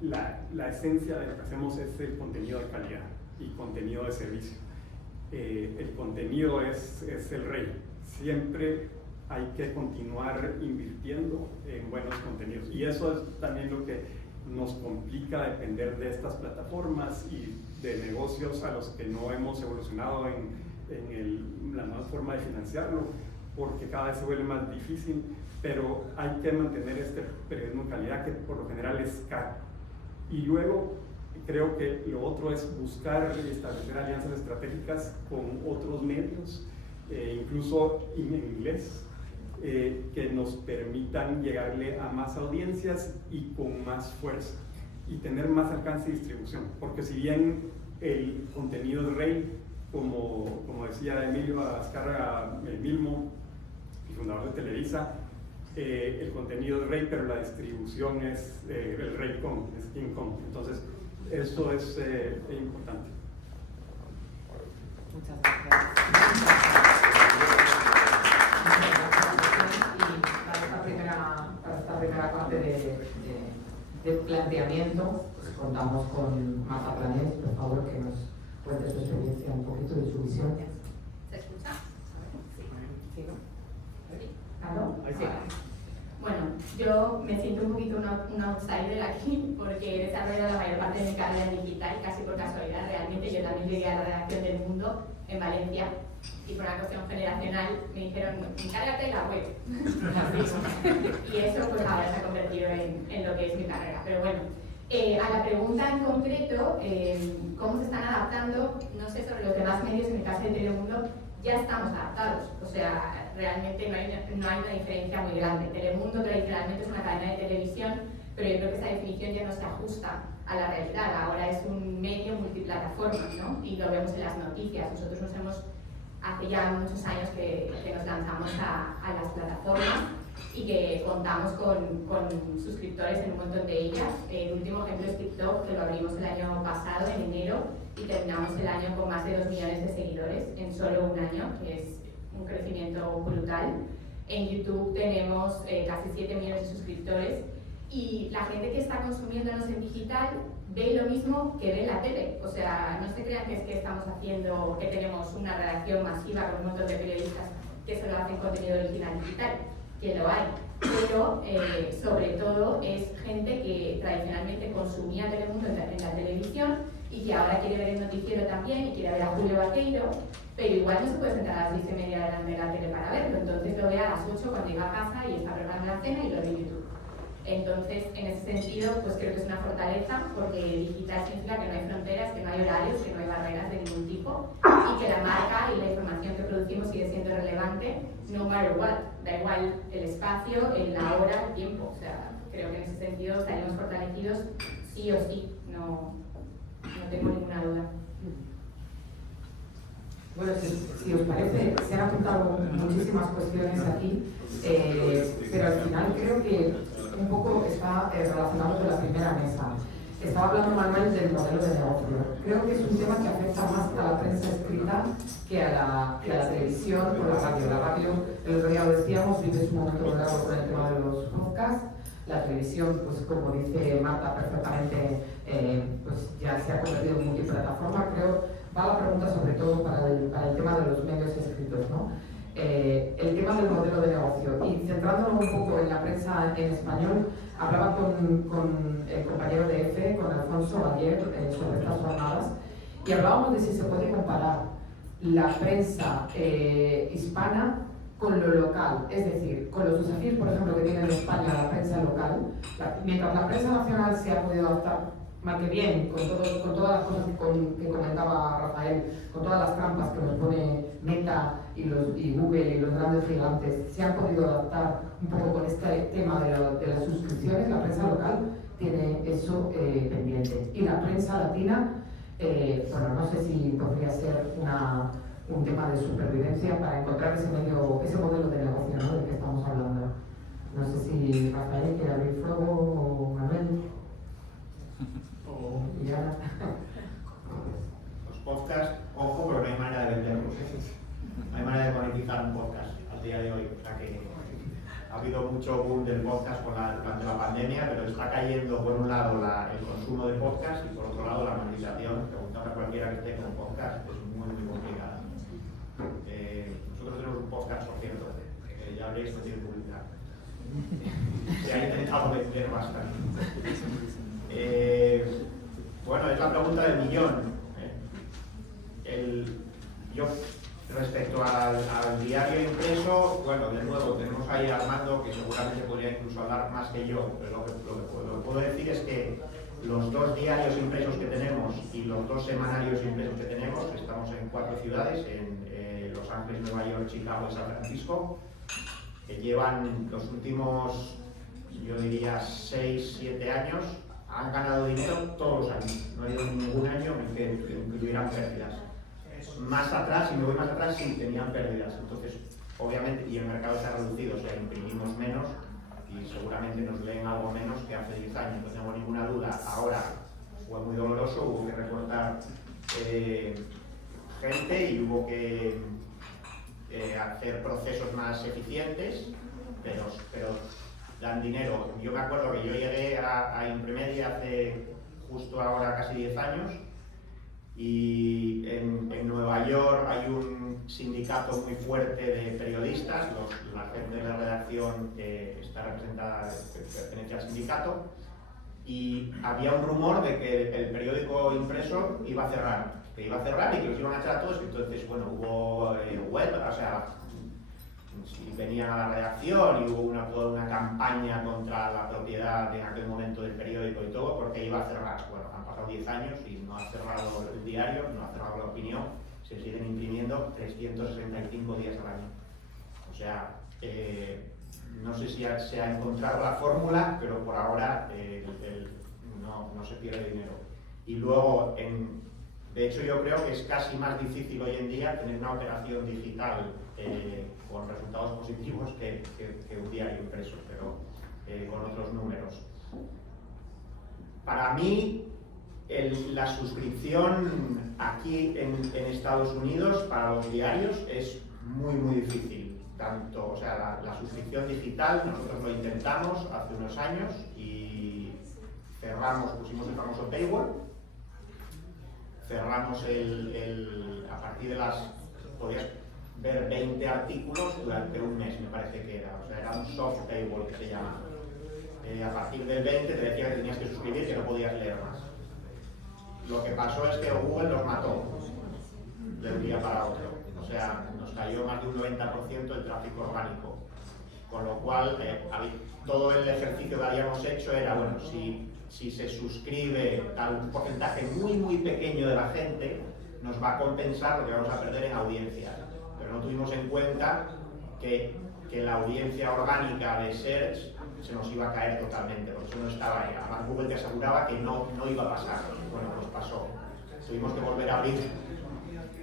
la esencia de lo que hacemos es el contenido de calidad y contenido de servicio. El contenido es el rey. Siempre hay que continuar invirtiendo en buenos contenidos, y eso es también lo que nos complica depender de estas plataformas y de negocios a los que no hemos evolucionado en la nueva forma de financiarlo, porque cada vez se vuelve más difícil, pero hay que mantener este periodismo de calidad, que por lo general es caro. Y luego creo que lo otro es buscar y establecer alianzas estratégicas con otros medios, incluso en inglés, que nos permitan llegarle a más audiencias y con más fuerza, y tener más alcance y distribución, porque si bien el contenido es rey, como decía Emilio Azcárraga Milmo, el fundador de Televisa, el contenido es rey, pero la distribución es el rey Kong, es King Kong. Entonces, esto es importante. Muchas gracias. la parte de planteamiento, pues contamos con Marta Planés, por favor, que nos cuente su experiencia un poquito de su visión. ¿Se escucha? ¿Sí, no? ¿Aló? Sí. Bueno, yo me siento un poquito un outsider aquí porque he desarrollado la mayor parte de mi carrera en digital, casi por casualidad. Realmente yo también llegué a la redacción del Mundo en Valencia y por una cuestión generacional me dijeron, encárgate de la web. Y eso pues ahora se ha convertido en lo que es mi carrera. Pero bueno, a la pregunta en concreto, ¿cómo se están adaptando? No sé, sobre los demás medios, en el caso de Telemundo, ya estamos adaptados. O sea, realmente no hay una diferencia muy grande. Telemundo tradicionalmente es una cadena de televisión, pero yo creo que esa definición ya no se ajusta a la realidad. Ahora es un medio multiplataforma, ¿no? Y lo vemos en las noticias. Nosotros hace ya muchos años que nos lanzamos a las plataformas y que contamos con suscriptores en un montón de ellas. El último ejemplo es TikTok, que lo abrimos el año pasado, en enero, y terminamos el año con más de 2 millones de seguidores en solo un año, que es un crecimiento brutal. En YouTube tenemos casi 7 millones de suscriptores y la gente que está consumiéndonos en digital ve lo mismo que ve en la tele. O sea, no se crean que es que estamos haciendo, que tenemos una redacción masiva con un montón de periodistas que solo hacen contenido original digital, que lo hay. Pero sobre todo es gente que tradicionalmente consumía Telemundo en la televisión y que ahora quiere ver el noticiero también y quiere ver a Julio Vaqueiro, pero igual no se puede sentar a las 6:30 delante de la tele para verlo, entonces lo ve a las 8 cuando llega a casa y está preparando la cena y lo ve en YouTube. Entonces, en ese sentido, pues creo que es una fortaleza, porque digital significa que no hay fronteras, que no hay horarios, que no hay barreras de ningún tipo, y que la marca y la información que producimos sigue siendo relevante, no matter what, da igual el espacio, la hora, el tiempo. O sea, creo que en ese sentido salimos fortalecidos sí o sí, no tengo ninguna duda. Bueno, si os parece, se han apuntado muchísimas cuestiones aquí, pero al final creo que un poco está relacionado con la primera mesa. Estaba hablando Manuel del modelo de negocio. Creo que es un tema que afecta más a la prensa escrita que a la televisión o la radio. La radio, el otro día lo decíamos, vive su momento dorado con el tema de los podcasts. La televisión, pues como dice Marta perfectamente, pues ya se ha convertido en multiplataforma. Creo va la pregunta sobre todo para el tema de los medios escritos, ¿no? El tema del modelo de negocio. Y centrándonos un poco en la prensa en español, hablaba con el compañero de EFE, con Alfonso ayer, sobre estas jornadas, y hablábamos de si se puede comparar la prensa hispana con lo local, es decir, con los desafíos, por ejemplo, que tiene en España la prensa local. Mientras la prensa nacional se ha podido adaptar más que bien, con todas las cosas que comentaba Rafael, con todas las trampas que nos pone Meta y Google y los grandes gigantes, se han podido adaptar un poco con este tema de las suscripciones. La prensa local tiene eso pendiente. Y la prensa latina, bueno, no sé si podría ser un tema de supervivencia para encontrar ese modelo de negocio, ¿no?, del que estamos hablando. No sé si Rafael quiere abrir fuego o Manuel. Los podcasts, ojo, pero no hay manera de venderlos. No hay manera de monetizar un podcast al día de hoy. O sea que ha habido mucho boom del podcast durante la pandemia, pero está cayendo por un lado el consumo de podcast y por otro lado la monetización. Preguntar a cualquiera que esté con un podcast es muy complicada. Nosotros tenemos un podcast, por cierto, ya habréis no tiene publicidad. Se ha intentado vender bastante. Bueno, es la pregunta del millón. Yo, respecto al diario impreso, bueno, de nuevo, tenemos ahí a Armando, que seguramente podría incluso hablar más que yo, pero lo que puedo decir es que los 2 diarios impresos que tenemos y los 2 semanarios impresos que tenemos, estamos en 4 ciudades, en Los Ángeles, Nueva York, Chicago y San Francisco, que llevan los últimos, yo diría, 6-7 años, han ganado dinero todos los años. No ha habido ningún año en que tuvieran pérdidas. Más atrás, si me voy más atrás, sí, tenían pérdidas. Entonces, obviamente, y el mercado se ha reducido, o sea, imprimimos menos y seguramente nos leen algo menos que hace 10 años. No tengo ninguna duda. Ahora fue muy doloroso, hubo que recortar gente y hubo que hacer procesos más eficientes, pero dan dinero. Yo me acuerdo que yo llegué a Imprimedia hace justo ahora casi 10 años y en Nueva York hay un sindicato muy fuerte de periodistas, la gente de la redacción está representada, pertenece al sindicato, y había un rumor de que el periódico impreso iba a cerrar, y que los iban a echar a todos. Entonces, bueno, hubo web, o sea, venían a la redacción y hubo toda una campaña contra la propiedad en aquel momento del periódico y todo, porque iba a cerrar. Bueno, han pasado 10 años y no ha cerrado el diario, no ha cerrado La Opinión, se siguen imprimiendo 365 días al año. O sea, no sé si se ha encontrado la fórmula, pero por ahora no se pierde dinero. Y luego, de hecho, yo creo que es casi más difícil hoy en día tener una operación digital con resultados positivos que un diario impreso, pero con otros números. Para mí, la suscripción aquí en Estados Unidos para los diarios es muy difícil. O sea, la suscripción digital, nosotros lo intentamos hace unos años y pusimos el famoso paywall, cerramos a partir de podías ver 20 artículos durante un mes, me parece que era, o sea, era un soft paywall que se llama. A partir del 20 te decía que tenías que suscribir, que no podías leer más. Lo que pasó es que Google los mató de un día para otro, o sea, nos cayó más de un 90% del tráfico orgánico, con lo cual todo el ejercicio que habíamos hecho era, bueno, si se suscribe a un porcentaje muy pequeño de la gente, nos va a compensar lo que vamos a perder en audiencia. Pero no tuvimos en cuenta que la audiencia orgánica de Search se nos iba a caer totalmente, porque eso no estaba ahí. Además, Google te aseguraba que no iba a pasar. Bueno, pues pasó. Tuvimos que volver a abrir.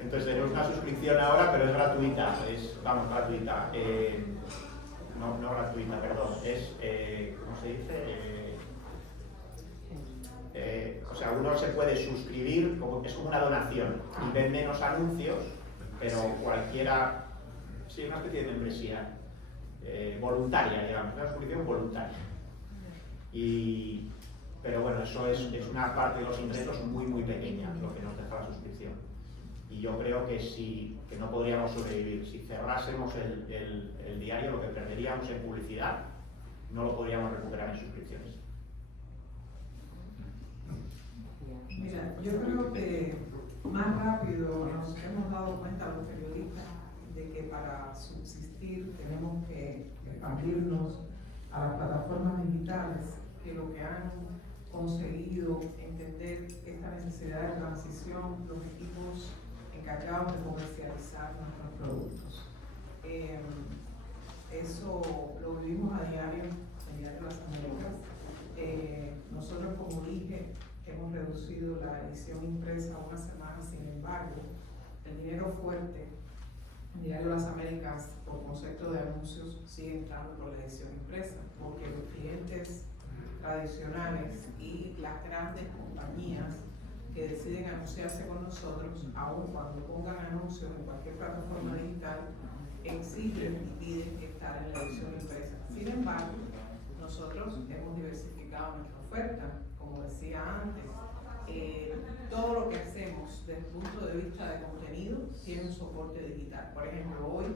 Entonces tenemos una suscripción ahora, pero es gratuita. Gratuita. No gratuita, perdón. ¿Cómo se dice? O sea, uno se puede suscribir, es como una donación, y ven menos anuncios, pero cualquiera, sí, una especie de membresía voluntaria, digamos, una suscripción voluntaria. Pero bueno, eso es una parte de los ingresos muy pequeña, lo que nos deja la suscripción. Y yo creo que no podríamos sobrevivir. Si cerrásemos el diario, lo que perderíamos en publicidad, no lo podríamos recuperar en suscripciones. Mira, yo creo que más rápido nos hemos dado cuenta los periodistas de que para subsistir tenemos que expandirnos a las plataformas digitales, que lo que han conseguido entender esta necesidad de transición los equipos encargados de comercializar nuestros productos. Eso lo vivimos a diario en Diario Las Américas. Nosotros, como dije, hemos reducido la edición impresa a una semana. Sin embargo, el dinero fuerte en Diario Las Américas, por concepto de anuncios, sigue entrando por la edición impresa, porque los clientes tradicionales y las grandes compañías que deciden anunciarse con nosotros, aun cuando pongan anuncios en cualquier plataforma digital, exigen y piden estar en la edición impresa. Sin embargo, nosotros hemos diversificado nuestra oferta. Como decía antes, todo lo que hacemos desde el punto de vista de contenido tiene un soporte digital. Por ejemplo, hoy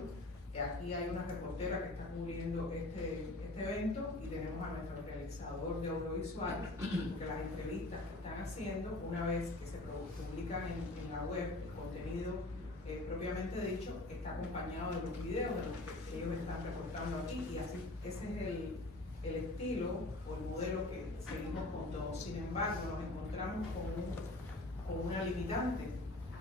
aquí hay una reportera que está cubriendo este evento y tenemos a nuestro realizador de audiovisual, que las entrevistas que están haciendo, una vez que se publican en la web, el contenido propiamente dicho, está acompañado de los videos de los que ellos están reportando aquí, y así ese es el estilo o el modelo que seguimos con todos. Sin embargo, nos encontramos con una limitante.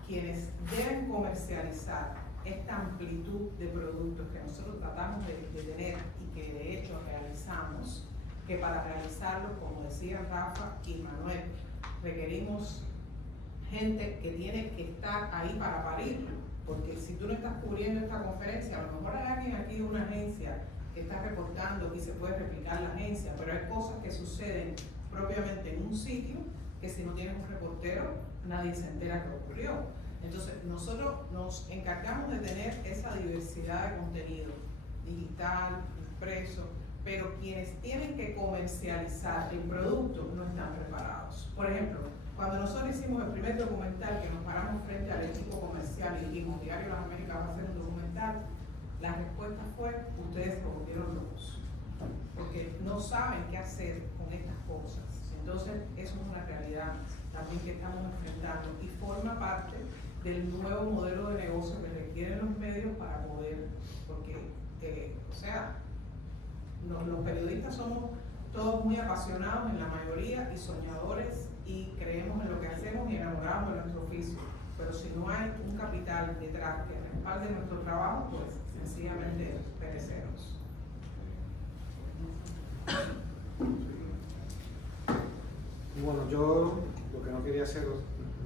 Quienes deben comercializar esta amplitud de productos que nosotros tratamos de tener y que de hecho realizamos, que para realizarlo, como decía Rafa y Manuel, requerimos gente que tiene que estar ahí para parirlo, porque si tú no estás cubriendo esta conferencia, a lo mejor hay alguien aquí de una agencia que está reportando y se puede replicar la agencia, pero hay cosas que suceden propiamente en un sitio que si no tienes un reportero, nadie se entera que ocurrió. Entonces, nosotros nos encargamos de tener esa diversidad de contenido, digital, impreso, pero quienes tienen que comercializar el producto no están preparados. Por ejemplo, cuando nosotros hicimos el primer documental, que nos paramos frente al equipo comercial y dijimos, Diario Las Américas va a hacer un documental, la respuesta fue, ustedes se volvieron locos, porque no saben qué hacer con estas cosas. Entonces, eso es una realidad también que estamos enfrentando y forma parte del nuevo modelo de negocio que requieren los medios para poder, porque, o sea, los periodistas somos todos muy apasionados en la mayoría y soñadores y creemos en lo que hacemos y enamoramos de nuestro oficio, pero si no hay un capital detrás que respalde nuestro trabajo, pues sencillamente perecemos. Y bueno, yo lo que no quería ser,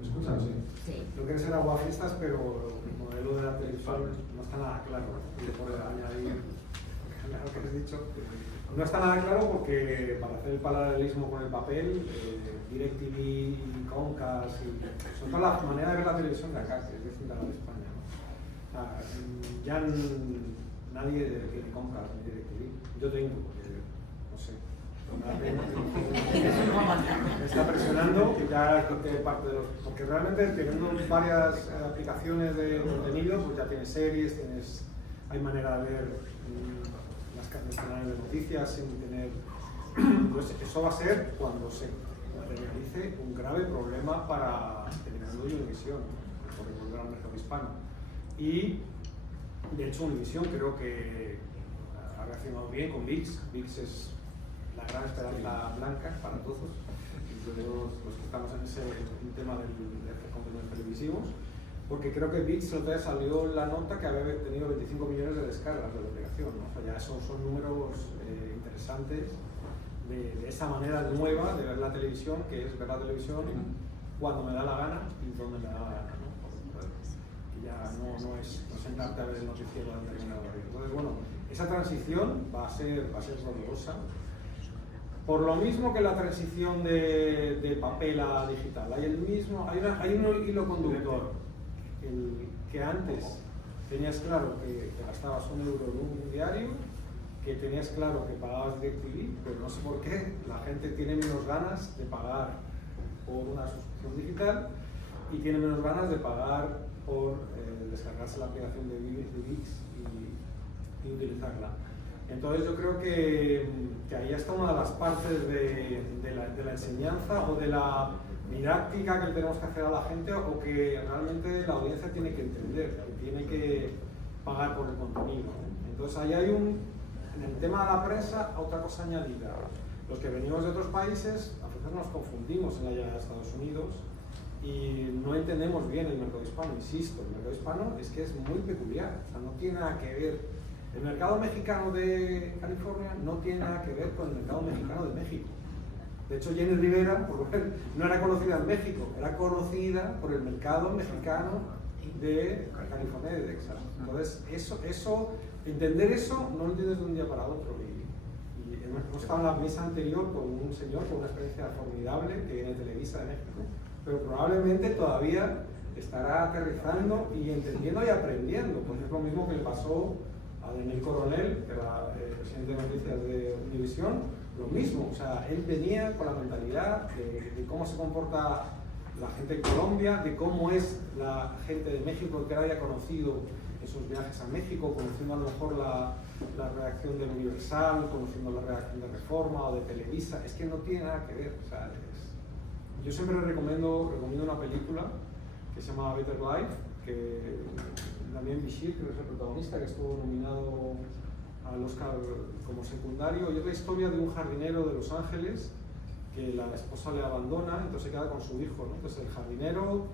¿me escuchan? Sí. No quería ser aguafiestas, pero el modelo de la televisión no está nada claro. Y por añadir lo que has dicho, no está nada claro porque para hacer el paralelismo con el papel, DirecTV y Comcast, son toda la manera de ver la televisión de acá, que es distinta a la de España, ¿no? Ya nadie tiene Comcast ni DirecTV. Yo tengo, porque no sé. Me está presionando y ya parte de los, porque realmente teniendo varias aplicaciones de contenido, pues ya tienes series, hay manera de ver los canales de noticias sin tener, pues eso va a ser cuando se realice un grave problema para Telemundo y Univisión, por volver al mercado hispano. Y de hecho Univisión creo que ha reaccionado bien con ViX. ViX es la gran esperanza blanca para todos, incluidos los que estamos en ese tema de contenidos televisivos, porque creo que ViX otra vez salió la nota que había tenido 25 millones de descargas de la aplicación, ¿no? O sea, ya esos son números interesantes de esa manera nueva de ver la televisión, que es ver la televisión cuando me da la gana y donde me da la gana, ¿no? Y ya no es sentarte a ver el noticiero de determinado horario. Entonces, bueno, esa transición va a ser dolorosa. Por lo mismo que la transición de papel a digital, hay un hilo conductor, que antes tenías claro que te gastabas €1 en un diario, que tenías claro que pagabas DirecTV, pero no sé por qué la gente tiene menos ganas de pagar por una suscripción digital y tiene menos ganas de pagar por descargarse la aplicación de ViX y utilizarla. Entonces yo creo que ahí está una de las partes de la enseñanza o de la didáctica que tenemos que hacer a la gente, o que realmente la audiencia tiene que entender, que tiene que pagar por el contenido. Entonces ahí hay en el tema de la prensa, otra cosa añadida. Los que venimos de otros países, a veces nos confundimos en la llegada de Estados Unidos y no entendemos bien el mercado hispano. Insisto, el mercado hispano es que es muy peculiar, o sea, no tiene nada que ver. El mercado mexicano de California no tiene nada que ver con el mercado mexicano de México. De hecho, Jenny Rivera no era conocida en México, era conocida por el mercado mexicano de California y de Texas. Entonces, entender eso no lo entiendes de un día para otro. Y hemos estado en la mesa anterior con un señor con una experiencia formidable que viene de Televisa de México, pero probablemente todavía estará aterrizando y entendiendo y aprendiendo, porque es lo mismo que le pasó a Daniel Coronel, que era presidente de noticias de Univisión. Lo mismo, o sea, él venía con la mentalidad de cómo se comporta la gente en Colombia, de cómo es la gente de México, que él había conocido esos viajes a México, conociendo a lo mejor la redacción del Universal, conociendo la redacción de Reforma o de Televisa. Es que no tiene nada que ver. O sea, yo siempre recomiendo una película que se llama Better Life, que Damien Bichir, que es el protagonista, que estuvo nominado al Oscar como secundario, y es la historia de un jardinero de Los Ángeles que la esposa le abandona, entonces se queda con su hijo, ¿no? Entonces el jardinero,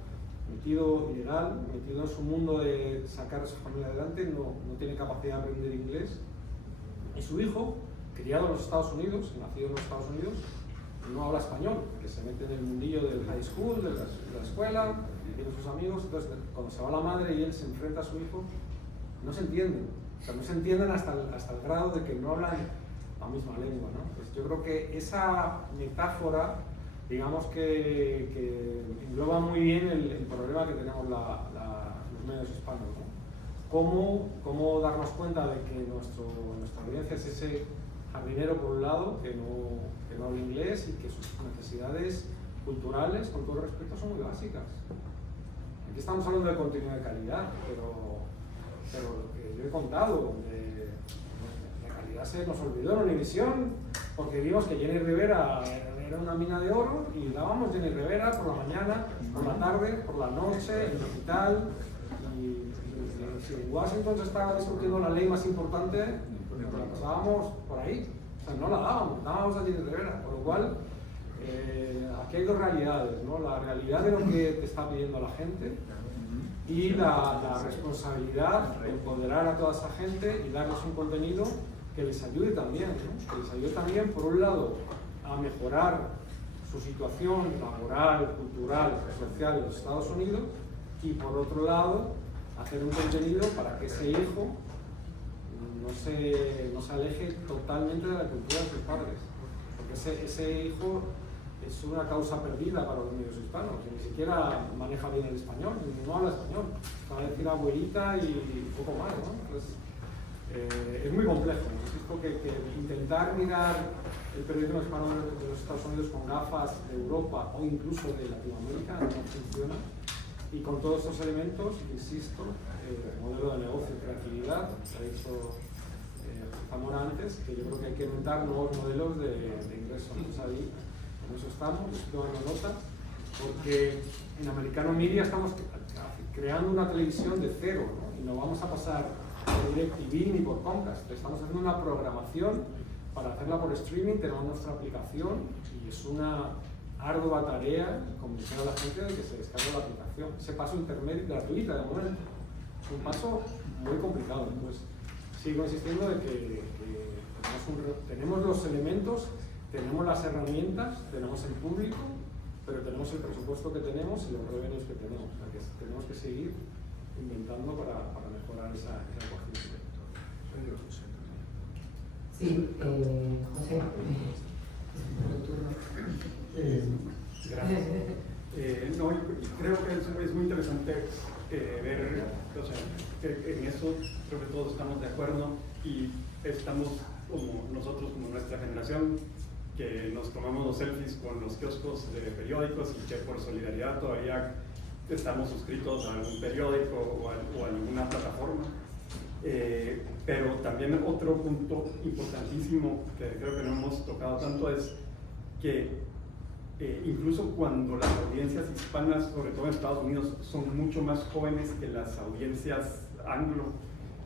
metido ilegal, metido en su mundo de sacar a su familia adelante, no tiene capacidad de aprender inglés, y su hijo, criado en los Estados Unidos, nacido en los Estados Unidos, no habla español, que se mete en el mundillo del high school, de la escuela, tiene sus amigos. Entonces cuando se va la madre y él se enfrenta a su hijo, no se entienden. O sea, no se entienden hasta el grado de que no hablan la misma lengua, ¿no? Pues yo creo que esa metáfora, digamos que engloba muy bien el problema que tenemos los medios hispanos, ¿no? Cómo darnos cuenta de que nuestra audiencia es ese jardinero por un lado que no habla inglés y que sus necesidades culturales, con todo respeto, son muy básicas. Aquí estamos hablando de contenido de calidad, pero lo que yo he contado de calidad se nos olvidó en Univisión porque vimos que Jenny Rivera era una mina de oro y dábamos Jenny Rivera por la mañana, por la tarde, por la noche, en digital. Y si en Washington se estaba discutiendo la ley más importante, la pasábamos por ahí. O sea, no la dábamos a Jenny Rivera, por lo cual aquí hay dos realidades, ¿no? La realidad de lo que te está pidiendo la gente y la responsabilidad de empoderar a toda esa gente y darles un contenido que les ayude también, ¿no? Que les ayude también, por un lado, a mejorar su situación laboral, cultural, social en los Estados Unidos y, por otro lado, hacer un contenido para que ese hijo no se aleje totalmente de la cultura de sus padres, porque ese hijo es una causa perdida para los niños hispanos, que ni siquiera maneja bien el español, no habla español, sabe decir abuelita y poco más, ¿no? Entonces, es muy complejo, ¿no? Insisto que intentar mirar el periodismo hispano de los Estados Unidos con gafas de Europa o incluso de Latinoamérica no funciona, y con todos estos elementos, insisto, modelo de negocio, creatividad, que ha dicho Zamora antes, que yo creo que hay que inventar nuevos modelos de ingresos. Entonces ahí, en eso estamos, estoy tomando nota, porque en Americano Media estamos creando una televisión de cero, ¿no? Y no vamos a pasar por DirecTV ni por Comcast, estamos haciendo una programación para hacerla por streaming, tenemos nuestra aplicación y es una ardua tarea convencer a la gente de que se descargue la aplicación. Ese paso intermedio gratuita de momento es un paso muy complicado. Entonces, sigo insistiendo de que tenemos los elementos, tenemos las herramientas, tenemos el público, pero tenemos el presupuesto que tenemos y los revenues que tenemos. O sea, que tenemos que seguir inventando para mejorar esa ecuación. Sí, José. Gracias. No, creo que es muy interesante ver, o sea, que en eso creo que todos estamos de acuerdo y estamos como nosotros, como nuestra generación, que nos tomamos los selfies con los kioscos de periódicos y que por solidaridad todavía estamos suscritos a algún periódico o a alguna plataforma. Pero también otro punto importantísimo que creo que no hemos tocado tanto es que incluso cuando las audiencias hispanas, sobre todo en Estados Unidos, son mucho más jóvenes que las audiencias anglo,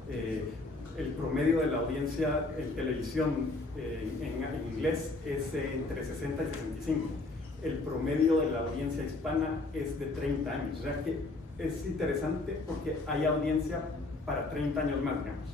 el promedio de la audiencia en televisión en inglés es entre 60 y 65. El promedio de la audiencia hispana es de 30 años. O sea que es interesante porque hay audiencia para 30 años más, digamos.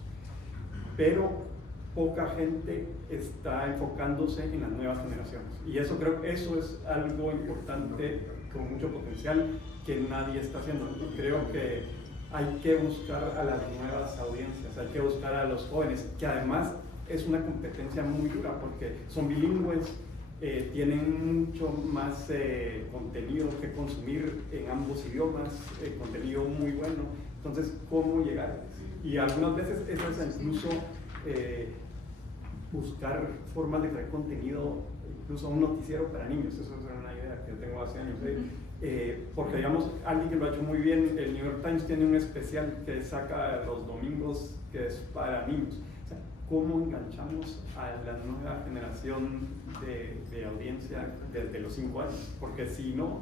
Pero poca gente está enfocándose en las nuevas generaciones. Y eso creo que eso es algo importante con mucho potencial que nadie está haciendo. Creo que hay que buscar a las nuevas audiencias, hay que buscar a los jóvenes, que además es una competencia muy dura porque son bilingües, tienen mucho más contenido que consumir en ambos idiomas, contenido muy bueno. Entonces, ¿cómo llegar? Y algunas veces eso es incluso buscar formas de crear contenido, incluso un noticiero para niños. Eso es una idea que tengo hace años. Porque, digamos, alguien que lo ha hecho muy bien, el New York Times tiene un especial que saca los domingos que es para niños. O sea, ¿cómo enganchamos a la nueva generación de audiencia desde los 5 años? Porque si no,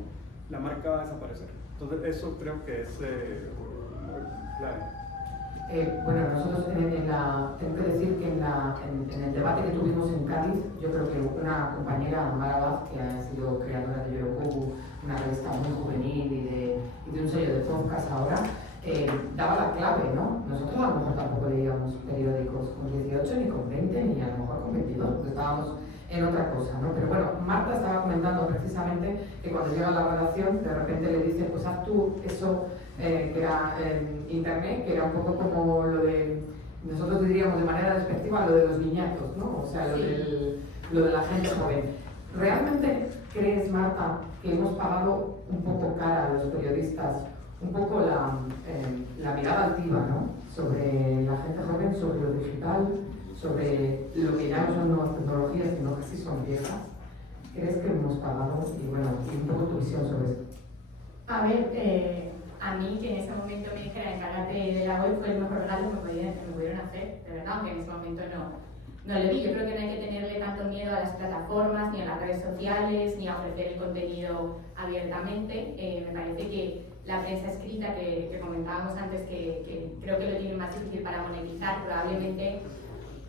la marca va a desaparecer. Entonces, eso creo que es clave. Bueno, nosotros tengo que decir que en el debate que tuvimos en Cádiz, yo creo que una compañera, Mara Vaz, que ha sido creadora de Yorokobu, una revista muy juvenil y de un sello de podcast ahora, daba la clave, ¿no? Nosotros a lo mejor tampoco leíamos periódicos con 18, ni con 20, ni a lo mejor con 22, porque estábamos en otra cosa, ¿no? Pero bueno, Marta estaba comentando precisamente que cuando llega a la redacción, de repente le dice, pues haz tú eso que era internet, que era un poco como lo de, nosotros diríamos de manera despectiva, lo de los niñatos, ¿no? O sea, lo de la gente joven. ¿Realmente crees, Marta, que hemos pagado un poco cara a los periodistas, un poco la mirada altiva, ¿no? Sobre la gente joven, sobre lo digital, sobre lo que ya no son nuevas tecnologías, sino que sí son viejas, ¿crees que hemos pagado? Y bueno, y un poco tu visión sobre esto. A ver, a mí que en ese momento me dijera encargarte de la web fue el mejor regalo que me pudieron hacer, de verdad, aunque en ese momento no lo vi. Yo creo que no hay que tenerle tanto miedo a las plataformas, ni a las redes sociales, ni a ofrecer el contenido abiertamente. Me parece que la prensa escrita que comentábamos antes, que creo que lo tiene más difícil para monetizar, probablemente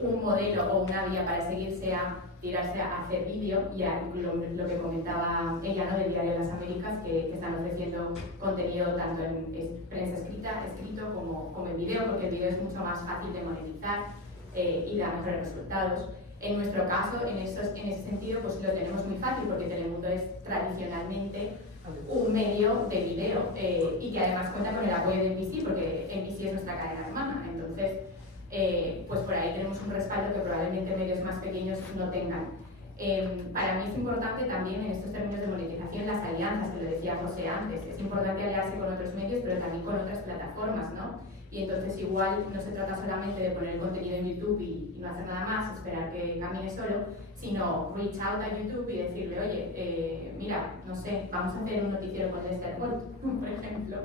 un modelo o una vía para seguir sea tirarse a hacer vídeo, y lo que comentaba ella, ¿no?, del Diario de las Américas, que están ofreciendo contenido tanto en prensa escrito como en vídeo, porque el vídeo es mucho más fácil de monetizar y da mejores resultados. En nuestro caso, en ese sentido, pues lo tenemos muy fácil, porque Telemundo es tradicionalmente un medio de vídeo y que además cuenta con el apoyo de NBC, porque NBC es nuestra cadena hermana. Entonces, pues por ahí tenemos un respaldo que probablemente medios más pequeños no tengan. Para mí es importante también en estos términos de monetización las alianzas, que lo decía José antes. Es importante aliarse con otros medios, pero también con otras plataformas, ¿no? Y entonces igual no se trata solamente de poner el contenido en YouTube y no hacer nada más, esperar que camine solo, sino reach out a YouTube y decirle, oye, mira, no sé, vamos a hacer un noticiero con Lester Holt, por ejemplo,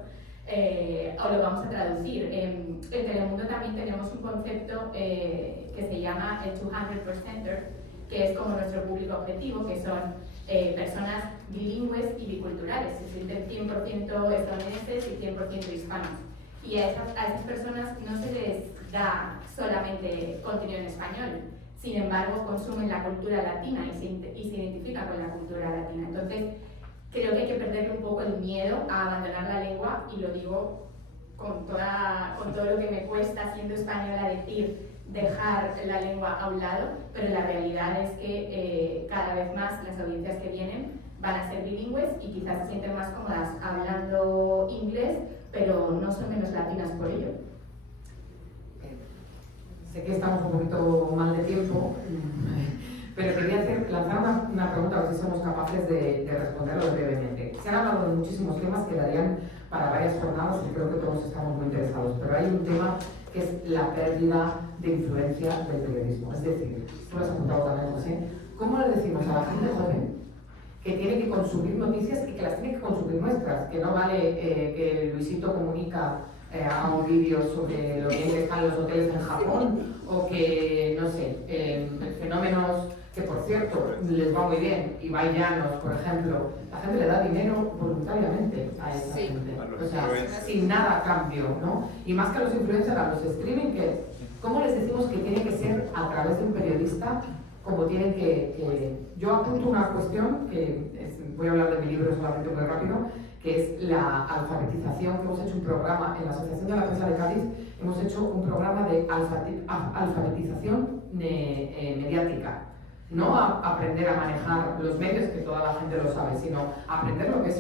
o lo vamos a traducir. En Telemundo también tenemos un concepto que se llama el 200%, que es como nuestro público objetivo, que son personas bilingües y biculturales, es decir, 100% estadounidenses y 100% hispanos. Y a esas personas no se les da solamente contenido en español, sin embargo consumen la cultura latina y se identifican con la cultura latina. Entonces, creo que hay que perderle un poco el miedo a abandonar la lengua, y lo digo con todo lo que me cuesta siendo española decir dejar la lengua a un lado, pero la realidad es que cada vez más las audiencias que vienen van a ser bilingües y quizás se sienten más cómodas hablando inglés, pero no son menos latinas por ello. Sé que estamos un poquito mal de tiempo, pero quería lanzar una pregunta, a ver si somos capaces de responderlo brevemente. Se han hablado de muchísimos temas que darían para varias jornadas y creo que todos estamos muy interesados, pero hay un tema que es la pérdida de influencia del periodismo. Es decir, tú lo has apuntado también, José, ¿cómo le decimos a la gente joven que tiene que consumir noticias y que las tiene que consumir nuestras? Que no vale que Luisito Comunica haga un vídeo sobre lo bien que están los hoteles en Japón, o que, no sé, fenómenos que, por cierto, les va muy bien, Ibai Llanos, por ejemplo, la gente le da dinero voluntariamente a esa gente, o sea, sin nada a cambio, ¿no? Y más que a los influencers, a los streaming, ¿cómo les decimos que tiene que ser a través de un periodista? Como tienen que... Yo apunto una cuestión, voy a hablar de mi libro solamente muy rápido, que es la alfabetización, que hemos hecho un programa en la Asociación de la Prensa de Cádiz, hemos hecho un programa de alfabetización mediática. No aprender a manejar los medios, que toda la gente lo sabe, sino aprender lo que es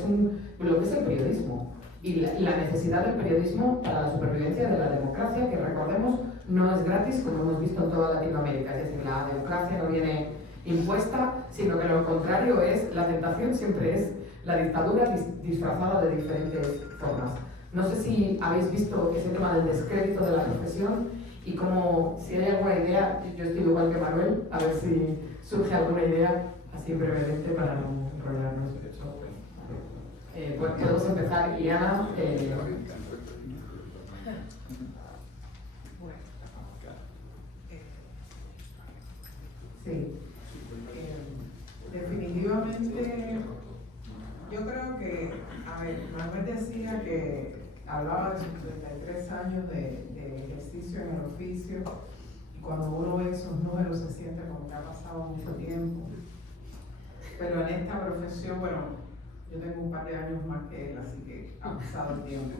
el periodismo y la necesidad del periodismo para la supervivencia de la democracia, que recordemos no es gratis, como hemos visto en toda Latinoamérica. Es decir, la democracia no viene impuesta, sino que lo contrario es, la tentación siempre es la dictadura disfrazada de diferentes formas. No sé si habéis visto ese tema del descrédito de la profesión y como, si hay alguna idea, yo estoy igual que Manuel, a ver si surge alguna idea así brevemente para no enrollarnos. Pues podemos empezar, Iana. Sí. Definitivamente, yo creo que, a ver, Manuel decía que hablaba de sus 33 años de ejercicio en el oficio, y cuando uno ve esos números se siente como que ha pasado mucho tiempo. Pero en esta profesión, bueno, yo tengo un par de años más que él, así que ha pasado el tiempo.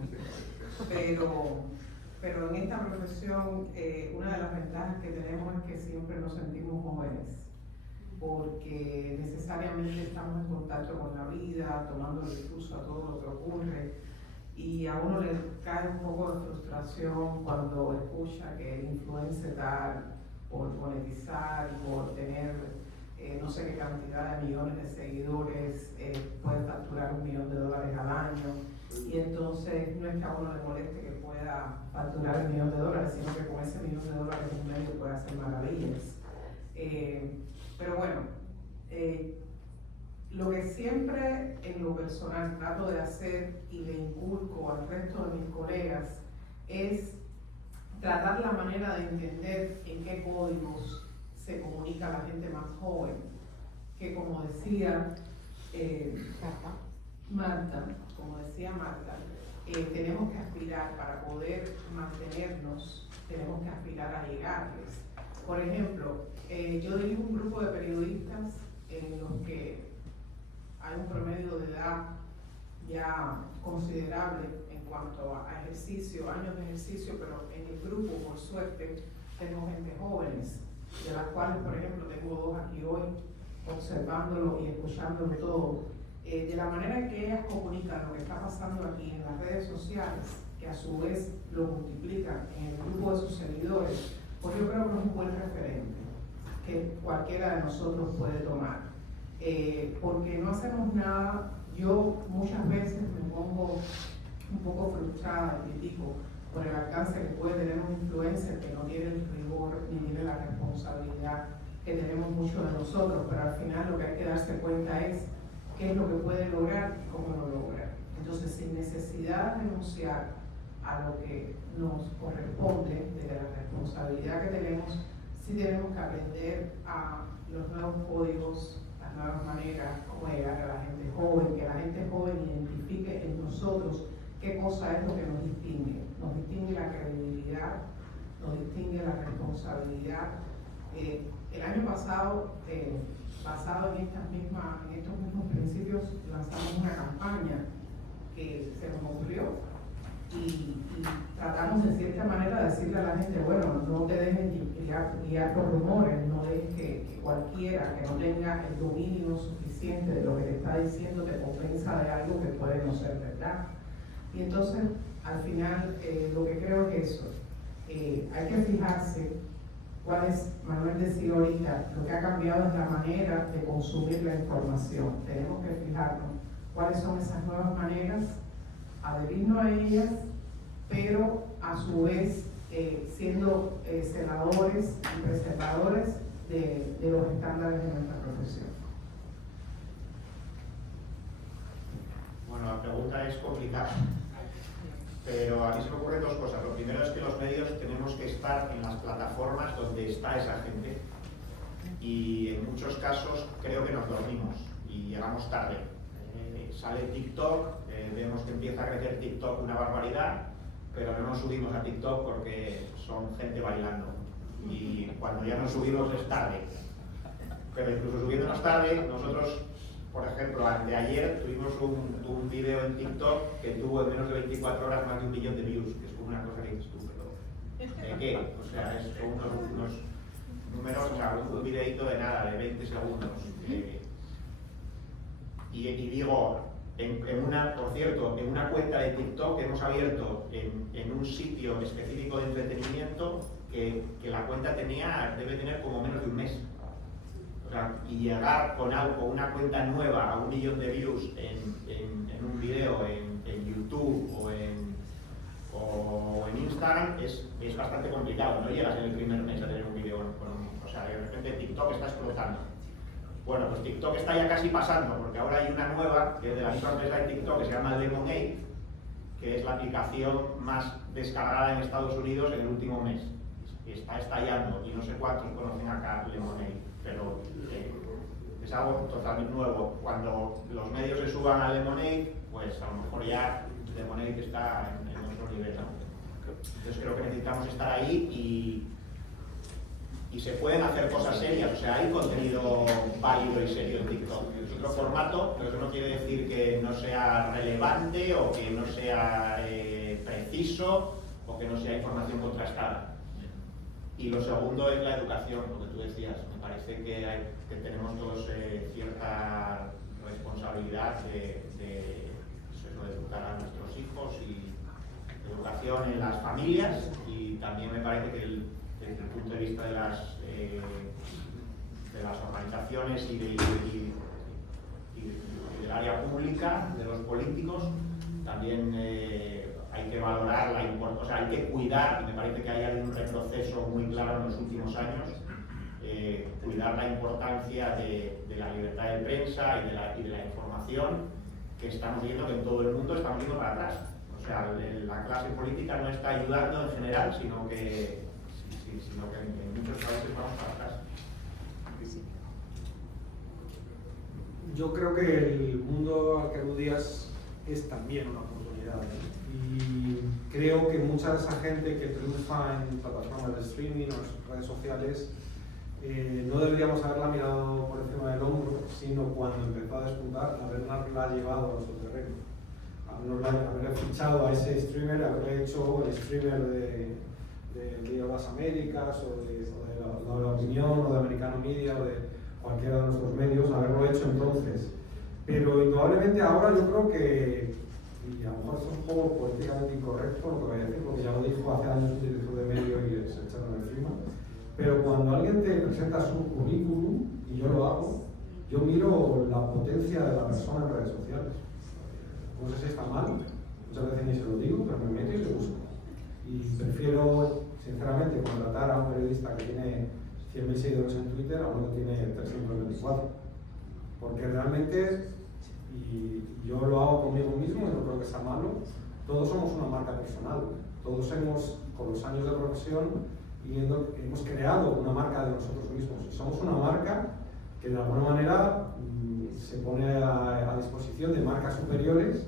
Pero en esta profesión, una de las ventajas que tenemos es que siempre nos sentimos jóvenes, porque necesariamente estamos en contacto con la vida, tomando el curso a todo lo que ocurre, y a uno le cae un poco de frustración cuando escucha que el influencer tal, por monetizar, por tener no sé qué cantidad de millones de seguidores, puede facturar $1 millón al año. y entonces no es que a uno le moleste que pueda facturar $1 millón, sino que con ese $1 millón un medio puede hacer maravillas. Pero bueno, lo que siempre en lo personal trato de hacer y le inculco al resto de mis colegas es tratar la manera de entender en qué códigos se comunica la gente más joven, que como decía Marta, tenemos que aspirar para poder mantenernos, tenemos que aspirar a llegarles. Por ejemplo, yo dirijo un grupo de periodistas en los que hay un promedio de edad ya considerable en cuanto a ejercicio, años de ejercicio, pero en el grupo, por suerte, tengo gente jóvenes, de las cuales, por ejemplo, tengo 2 aquí hoy, observándolo y escuchándolo todo, de la manera en que ellas comunican lo que está pasando aquí en las redes sociales, que a su vez lo multiplican en el grupo de sus seguidores, pues yo creo que es un buen referente que cualquiera de nosotros puede tomar. Porque no hacemos nada, yo muchas veces me pongo un poco frustrada y critico por el alcance que puede tener un influencer que no tiene el rigor ni tiene la responsabilidad que tenemos muchos de nosotros, pero al final lo que hay que darse cuenta es qué es lo que puede lograr y cómo lo logra. Entonces, sin necesidad de renunciar a lo que nos corresponde, de la responsabilidad que tenemos, sí tenemos que aprender a los nuevos códigos, las nuevas maneras, cómo llegar a la gente joven, que la gente joven identifique en nosotros qué cosa es lo que nos distingue. Nos distingue la credibilidad, nos distingue la responsabilidad. El año pasado, basado en estos mismos principios, lanzamos una campaña que se nos ocurrió y tratamos de cierta manera de decirle a la gente, bueno, no te dejes guiar por rumores, no dejes que cualquiera que no tenga el dominio suficiente de lo que te está diciendo te convenza de algo que puede no ser verdad. Y entonces, al final, lo que creo es eso, hay que fijarse cuál es, Manuel decía ahorita, lo que ha cambiado es la manera de consumir la información. Tenemos que fijarnos cuáles son esas nuevas maneras, adherirnos a ellas, pero a su vez siendo senadores y preservadores de los estándares de nuestra profesión. Bueno, la pregunta es complicada, pero a mí se me ocurren 2 cosas. Lo primero es que los medios tenemos que estar en las plataformas donde está esa gente, y en muchos casos creo que nos dormimos y llegamos tarde. Sale TikTok, vemos que empieza a crecer TikTok una barbaridad, pero no nos subimos a TikTok porque son gente bailando, y cuando ya nos subimos es tarde. Pero incluso subiéndonos tarde, nosotros, por ejemplo, anteayer tuvimos un video en TikTok que tuvo en menos de 24 horas más de 1 millón de views, que es como una cosa que dices tú, pero ¿de qué? O sea, es unos números, o sea, un videito de nada, de 20 segundos. Y digo, por cierto, en una cuenta de TikTok que hemos abierto en un sitio específico de entretenimiento, que la cuenta debe tener como menos de 1 mes. O sea, y llegar con una cuenta nueva a 1 millón de views en un video en YouTube o en Instagram es bastante complicado. No llegas en el primer mes a tener un video o sea, de repente TikTok está explotando. Bueno, pues TikTok está ya casi pasando, porque ahora hay una nueva, que es de la misma empresa de TikTok, que se llama Lemonade, que es la aplicación más descargada en Estados Unidos en el último mes. Está estallando, y no sé cuántos conocen acá Lemonade, pero es algo totalmente nuevo. Cuando los medios se suban a Lemonade, pues a lo mejor ya Lemonade está en otro nivel, ¿no? Entonces creo que necesitamos estar ahí y se pueden hacer cosas serias, o sea, hay contenido válido y serio en TikTok. Es otro formato, pero eso no quiere decir que no sea relevante o que no sea preciso o que no sea información contrastada. Y lo segundo es la educación, lo que tú decías. Me parece que tenemos todos cierta responsabilidad de educar a nuestros hijos, y educación en las familias, y también me parece que desde el punto de vista de las organizaciones y del área pública, de los políticos, también hay que valorar la importancia, o sea, hay que cuidar, y me parece que hay un retroceso muy claro en los últimos años, cuidar la importancia de la libertad de prensa y de la información, que estamos viendo que en todo el mundo estamos yendo para atrás. O sea, la clase política no está ayudando en general, sino que en muchos países vamos para atrás. Yo creo que el mundo al que aludías es también una oportunidad, ¿eh? Y creo que mucha de esa gente que triunfa en plataformas de streaming o en redes sociales no deberíamos haberla mirado por encima del hombro, sino cuando empezó a despuntar, haberla llevado a nuestro terreno, haber fichado a ese streamer, haberle hecho el streamer de las Américas o de la Opinión o de Americano Media o de cualquiera de nuestros medios, haberlo hecho entonces. Pero indudablemente ahora yo creo que, y a lo mejor es un poco políticamente incorrecto lo que voy a decir, porque ya lo dijo hace años un director de medio y se echaron encima, pero cuando alguien te presenta su currículum, y yo lo hago, yo miro la potencia de la persona en redes sociales. No sé si está mal, muchas veces ni se lo digo, pero me meto y lo busco. Y prefiero, sinceramente, contratar a un periodista que tiene 100.000 seguidores en Twitter a uno que tiene 324. Porque realmente, y yo lo hago conmigo mismo y no creo que sea malo, todos somos una marca personal. Todos hemos, con los años de profesión, hemos creado una marca de nosotros mismos. Y somos una marca que de alguna manera se pone a disposición de marcas superiores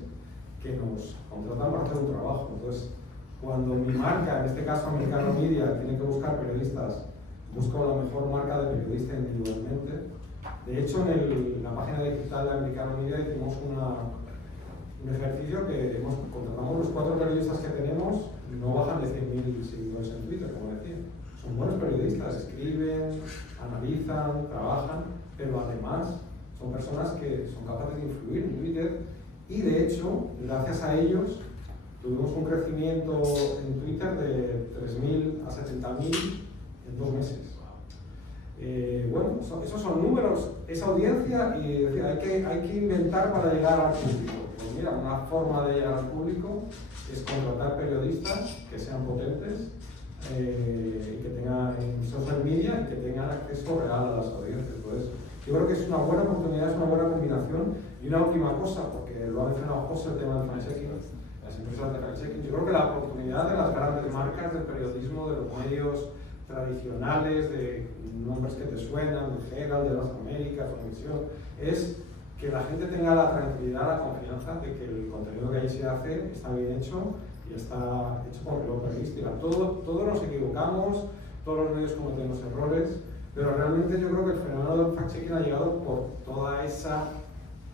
que nos contratan para hacer un trabajo. Entonces, cuando mi marca, en este caso Americano Media, tiene que buscar periodistas, busco la mejor marca de periodista individualmente. De hecho, en la página digital de Americano Media hicimos un ejercicio que contratamos los 4 periodistas que tenemos, no bajan de 100.000 seguidores en Twitter, como decía. Son buenos periodistas, escriben, analizan, trabajan, pero además son personas que son capaces de influir en Twitter y de hecho, gracias a ellos, tuvimos un crecimiento en Twitter de 3.000 a 70.000 en 2 meses. Bueno, esos son números, esa audiencia, y hay que inventar para llegar al público. Pues mira, una forma de llegar al público es contratar periodistas que sean potentes, y que tengan social media y que tengan acceso real a las audiencias. Entonces, yo creo que es una buena oportunidad, es una buena combinación. Y una última cosa, porque lo ha mencionado José, el tema del fact-checking, las empresas de fact-checking. Yo creo que la oportunidad de las grandes marcas del periodismo, de los medios tradicionales, de nombres que te suenan, de Herald, de las Américas, Univision, es que la gente tenga la tranquilidad, la confianza de que el contenido que ahí se hace está bien hecho y está hecho con reloj periodística. Todos nos equivocamos, todos los medios cometemos errores, pero realmente yo creo que el fenómeno del fact-checking ha llegado por toda esa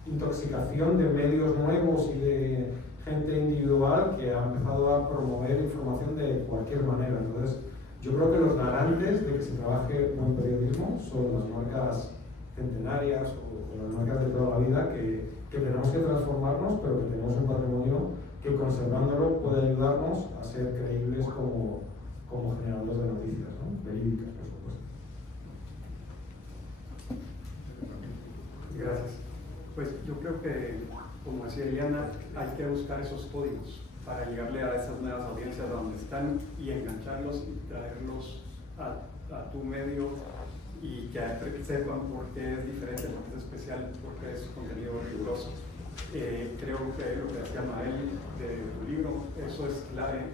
intoxicación de medios nuevos y de gente individual que ha empezado a promover información de cualquier manera. Entonces, yo creo que los garantes de que se trabaje buen periodismo son las marcas centenarias o las marcas de toda la vida que tenemos que transformarnos, pero que tenemos un patrimonio que conservándolo puede ayudarnos a ser creíbles como generadores de noticias, ¿no? Verídicas, por supuesto. Gracias. Pues yo creo que, como decía Eliana, hay que buscar esos códigos para llegarle a esas nuevas audiencias donde están y engancharlos y traerlos a tu medio y que sepan por qué es diferente, por qué es especial, por qué es contenido riguroso. Creo que lo que decía Mael de tu libro, eso es clave.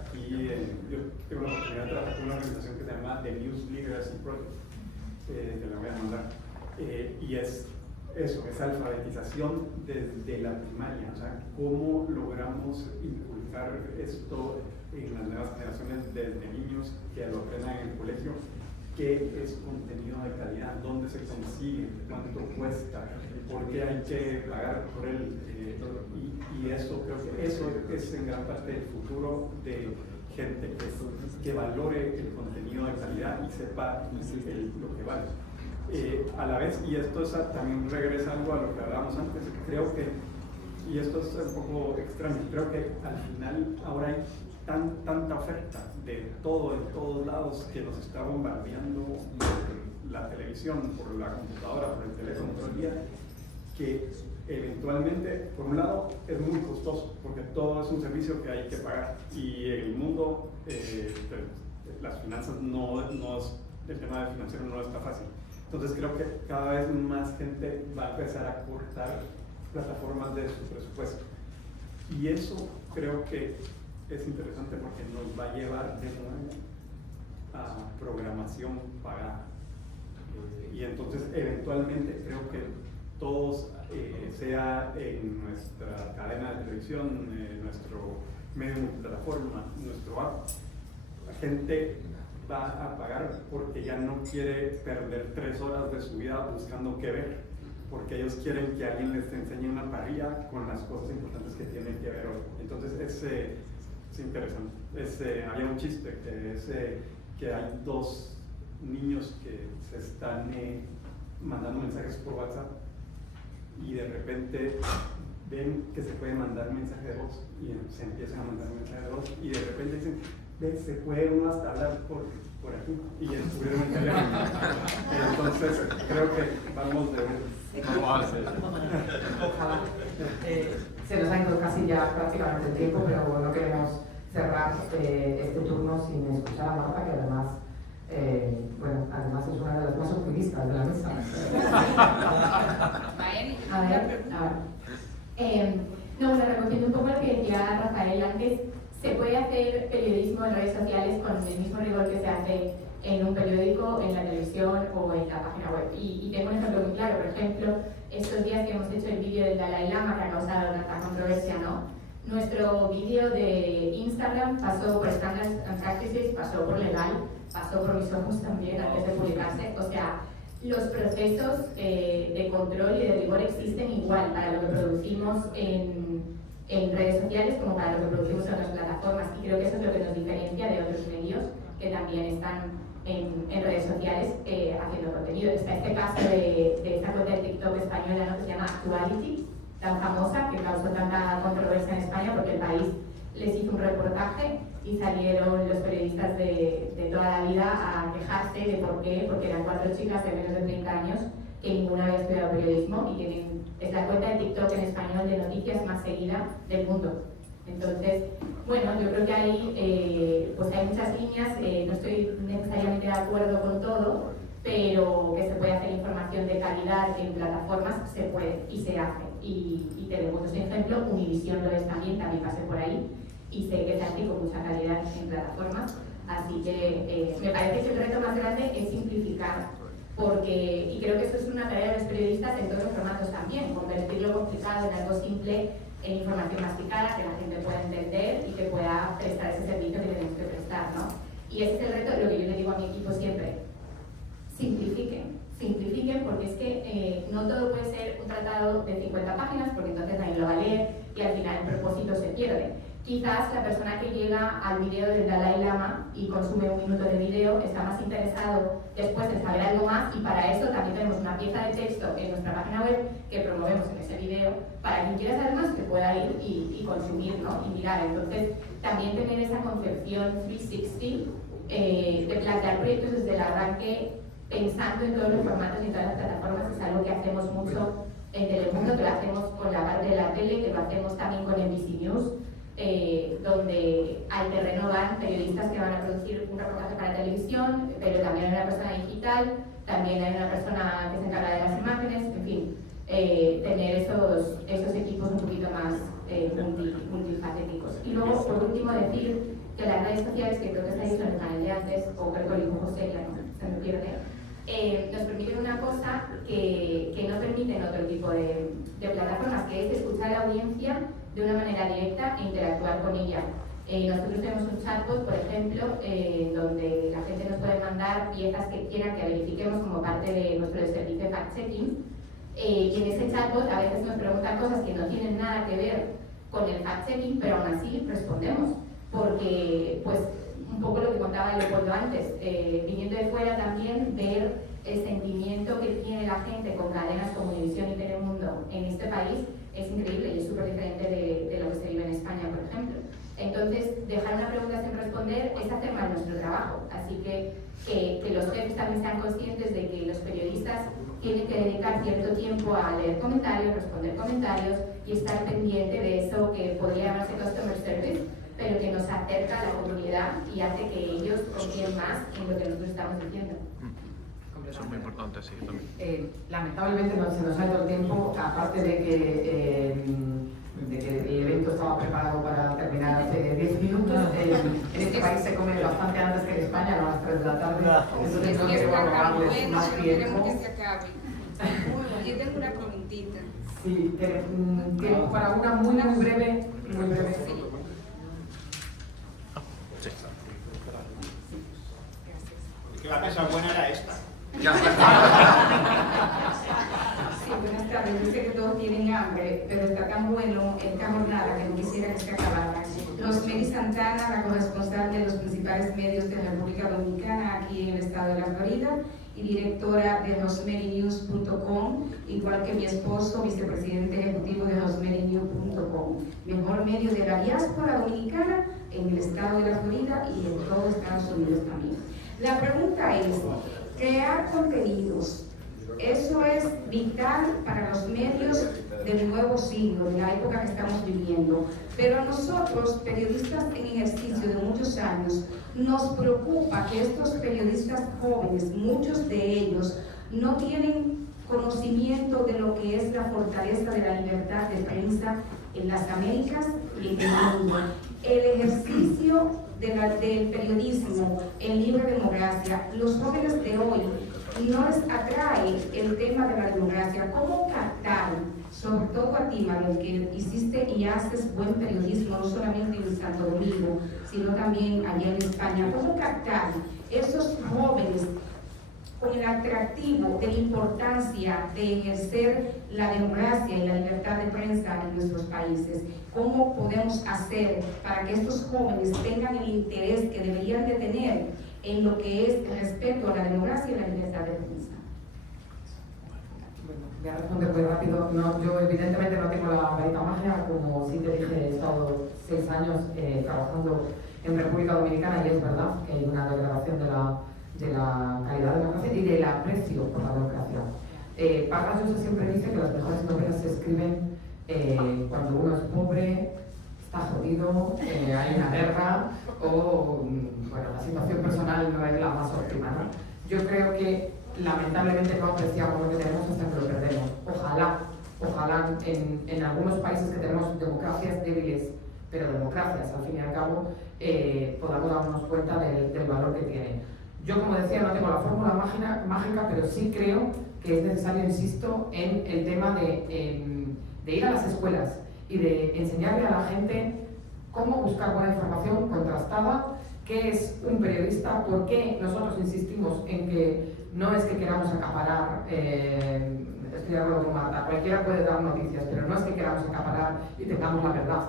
Aquí yo tengo la oportunidad de trabajar con una organización que se llama The News Literacy Project, te la voy a mandar, y es eso, es alfabetización desde la primaria, o sea, cómo logramos inculcar esto en las nuevas generaciones desde niños que lo aprendan en el colegio, qué es contenido de calidad, dónde se consigue, cuánto cuesta, por qué hay que pagar por él, y eso, creo que eso es en gran parte el futuro de gente que valore el contenido de calidad y sepa lo que vale. A la vez, y esto también regresa algo a lo que hablábamos antes, creo que, y esto es un poco extraño, creo que al final ahora hay tanta oferta de todo, en todos lados, que nos está bombardeando por la televisión, por la computadora, por el teléfono todo el día, que eventualmente, por un lado, es muy costoso, porque todo es un servicio que hay que pagar, y el mundo, las finanzas el tema del financiero no está fácil. Entonces creo que cada vez más gente va a empezar a cortar plataformas de su presupuesto. Y eso creo que es interesante porque nos va a llevar de nuevo a programación pagada. Y entonces eventualmente creo que todos, sea en nuestra cadena de televisión, nuestro medio multiplataforma, nuestro app, la gente va a pagar porque ya no quiere perder 3 horas de su vida buscando qué ver, porque ellos quieren que alguien les enseñe una parrilla con las cosas importantes que tienen que ver hoy. Entonces es interesante. Había un chiste que hay 2 niños que se están mandando mensajes por WhatsApp y de repente ven que se puede mandar mensaje de voz y se empiezan a mandar mensaje de voz y de repente dicen, ve, se puede uno hasta hablar por aquí y descubrieron el teléfono. Entonces creo que vamos de Ojalá. Se nos ha ido casi ya prácticamente el tiempo, pero no queremos cerrar este turno sin escuchar a Marta, que además además es una de las más optimistas de la mesa. A ver. No, recogiendo un poco lo que decía Rafael antes, se puede hacer periodismo en redes sociales con el mismo rigor que se hace en un periódico, en la televisión o en la página web. Y tengo un ejemplo muy claro, por ejemplo, estos días que hemos hecho el vídeo del Dalai Lama, que ha causado tanta controversia, ¿no? Nuestro vídeo de Instagram pasó por Standards and Practices, pasó por legal, pasó por mis ojos también antes de publicarse. O sea, los procesos de control y de rigor existen igual para lo que producimos en redes sociales como para lo que producimos en otras plataformas, y creo que eso es lo que nos diferencia de otros medios que también están en redes sociales haciendo contenido. Está este caso de esta cuenta de TikTok española, ¿no?, que se llama Actuality, tan famosa, que causó tanta controversia en España porque el País les hizo un reportaje y salieron los periodistas de toda la vida a quejarse de por qué, porque eran 4 chicas de menos de 30 años que ninguna había estudiado periodismo y es la cuenta de TikTok en español de noticias más seguida del mundo. Entonces, bueno, yo creo que hay muchas líneas, no estoy necesariamente de acuerdo con todo, pero que se puede hacer información de calidad en plataformas, se puede y se hace. Y tenemos un ejemplo, Univision lo es también pasé por ahí y sé que se hace con mucha calidad en plataformas. Así que me parece que el reto más grande es simplificar, y creo que eso es una tarea de los periodistas en todos los formatos también, convertir lo complicado en algo simple, en información masticada, que la gente pueda entender y que pueda prestar ese servicio que tenemos que prestar, ¿no? Y ese es el reto, lo que yo le digo a mi equipo siempre: simplifiquen, porque es que no todo puede ser un tratado de 50 páginas, porque entonces nadie lo va a leer y al final el propósito se pierde. Quizás la persona que llega al video del Dalai Lama y consume 1 minuto de video está más interesado después de saber algo más, y para eso también tenemos una pieza de texto en nuestra página web que promovemos en ese video para quien quiera saber más que pueda ir y consumir, ¿no?, y mirar. Entonces también tener esa concepción 360 de plantear proyectos desde el arranque pensando en todos los formatos y en todas las plataformas es algo que hacemos mucho en Telemundo, que lo hacemos con la parte de la tele, que lo hacemos también con NBC News, donde al terreno van periodistas que van a producir un reportaje para televisión, pero también hay una persona digital, también hay una persona que se encarga de las imágenes, en fin, tener esos equipos un poquito más multifacéticos. Y luego, por último, decir que las redes sociales, que creo que se ha dicho en el panel de antes, o creo que lo dijo José, ya no se me pierde, nos permiten una cosa que no permiten otro tipo de plataformas, que es escuchar a la audiencia de una manera directa e interactuar con ella. Nosotros tenemos un chatbot, por ejemplo, donde la gente nos puede mandar piezas que quiera que verifiquemos como parte de nuestro servicio de fact-checking. Y en ese chatbot a veces nos preguntan cosas que no tienen nada que ver con el fact-checking, pero aún así respondemos, porque pues un poco lo que contaba Leopoldo antes, viniendo de fuera también, ver el sentimiento que tiene la gente con cadenas como Univision y Telemundo en este país es increíble y es súper diferente de lo que se vive en España, por ejemplo. Entonces, dejar una pregunta sin responder es hacer mal nuestro trabajo. Así que que los jefes también sean conscientes de que los periodistas tienen que dedicar cierto tiempo a leer comentarios, responder comentarios y estar pendiente de eso que podría llamarse customer service, pero que nos acerca a la comunidad y hace que ellos confíen más en lo que nosotros estamos diciendo. Eso es muy importante, sí, también. Lamentablemente se nos ha ido el tiempo, aparte de que el evento estaba preparado para terminar hace 10 minutos. En este país se come bastante antes que en España, no a las 3 de la tarde. Entonces no quiero robarles más tiempo. Que se acabe. Yo tengo una preguntita. Sí, tiempo para una muy breve. Sí. Que la mesa buena era esta. Sí, buenas tardes. Yo sé que todos tienen hambre, pero está tan bueno esta jornada que no quisiera que se acabara. Rosmery Santana, la corresponsal de los principales medios de la República Dominicana aquí en el estado de la Florida y directora de rosmerynews.com, igual que mi esposo, vicepresidente ejecutivo de rosmerynews.com, mejor medio de la diáspora dominicana en el estado de la Florida y en todo Estados Unidos también. La pregunta es, crear contenidos, eso es vital para los medios del nuevo siglo, de la época que estamos viviendo. Pero a nosotros, periodistas en ejercicio de muchos años, nos preocupa que estos periodistas jóvenes, muchos de ellos, no tienen conocimiento de lo que es la fortaleza de la libertad de prensa en las Américas y en el mundo. El ejercicio del periodismo en libre democracia, los jóvenes de hoy no les atrae el tema de la democracia. ¿Cómo captar, sobre todo a ti, Manuel, que hiciste y haces buen periodismo, no solamente en Santo Domingo, sino también allá en España, cómo captar esos jóvenes con el atractivo de la importancia de ejercer la democracia y la libertad de prensa en nuestros países? ¿Cómo podemos hacer para que estos jóvenes tengan el interés que deberían de tener en lo que es el respeto a la democracia y la libertad de prensa? Bueno, voy a responder muy rápido. No, yo evidentemente no tengo la varita mágica, como sí te dije, he estado 6 años trabajando en República Dominicana y es verdad que hay una degradación de la calidad de la democracia y del aprecio por la democracia. Vargas Llosa siempre dice que las mejores novelas se escriben cuando uno es pobre, está jodido, hay una guerra o bueno, la situación personal no es la más óptima, ¿no? Yo creo que lamentablemente no apreciamos lo que tenemos hasta que lo perdemos. Ojalá en algunos países que tenemos democracias débiles, pero democracias al fin y al cabo, podamos darnos cuenta del valor que tienen. Yo, como decía, no tengo la fórmula mágica, pero sí creo que es necesario, insisto, en el tema de ir a las escuelas y de enseñarle a la gente cómo buscar buena información contrastada, qué es un periodista, por qué nosotros insistimos en que no es que queramos acaparar, estoy de acuerdo con Marta, cualquiera puede dar noticias, pero no es que queramos acaparar y tengamos la verdad,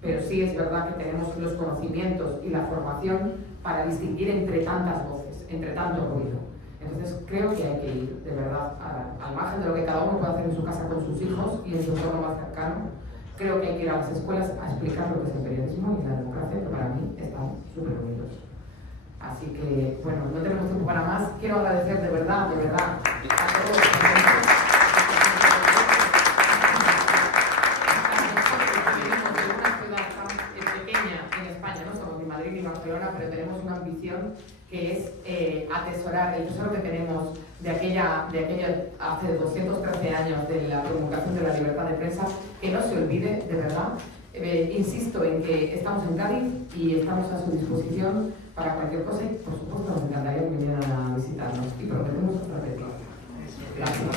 pero sí es verdad que tenemos los conocimientos y la formación para distinguir entre tantas voces, entre tanto ruido. Entonces creo que hay que ir, de verdad, al margen de lo que cada uno puede hacer en su casa con sus hijos y en su entorno más cercano. Creo que hay que ir a las escuelas a explicar lo que es el periodismo y la democracia, que para mí están súper unidos. Así que, bueno, no tenemos tiempo para más. Quiero agradecer de verdad, a todos. Pero tenemos una ambición que es atesorar el tesoro que tenemos de aquella hace 213 años de la promulgación de la libertad de prensa, que no se olvide, de verdad. Insisto en que estamos en Cádiz y estamos a su disposición para cualquier cosa y, por supuesto, nos encantaría que vinieran a visitarnos y prometemos repetir. Gracias.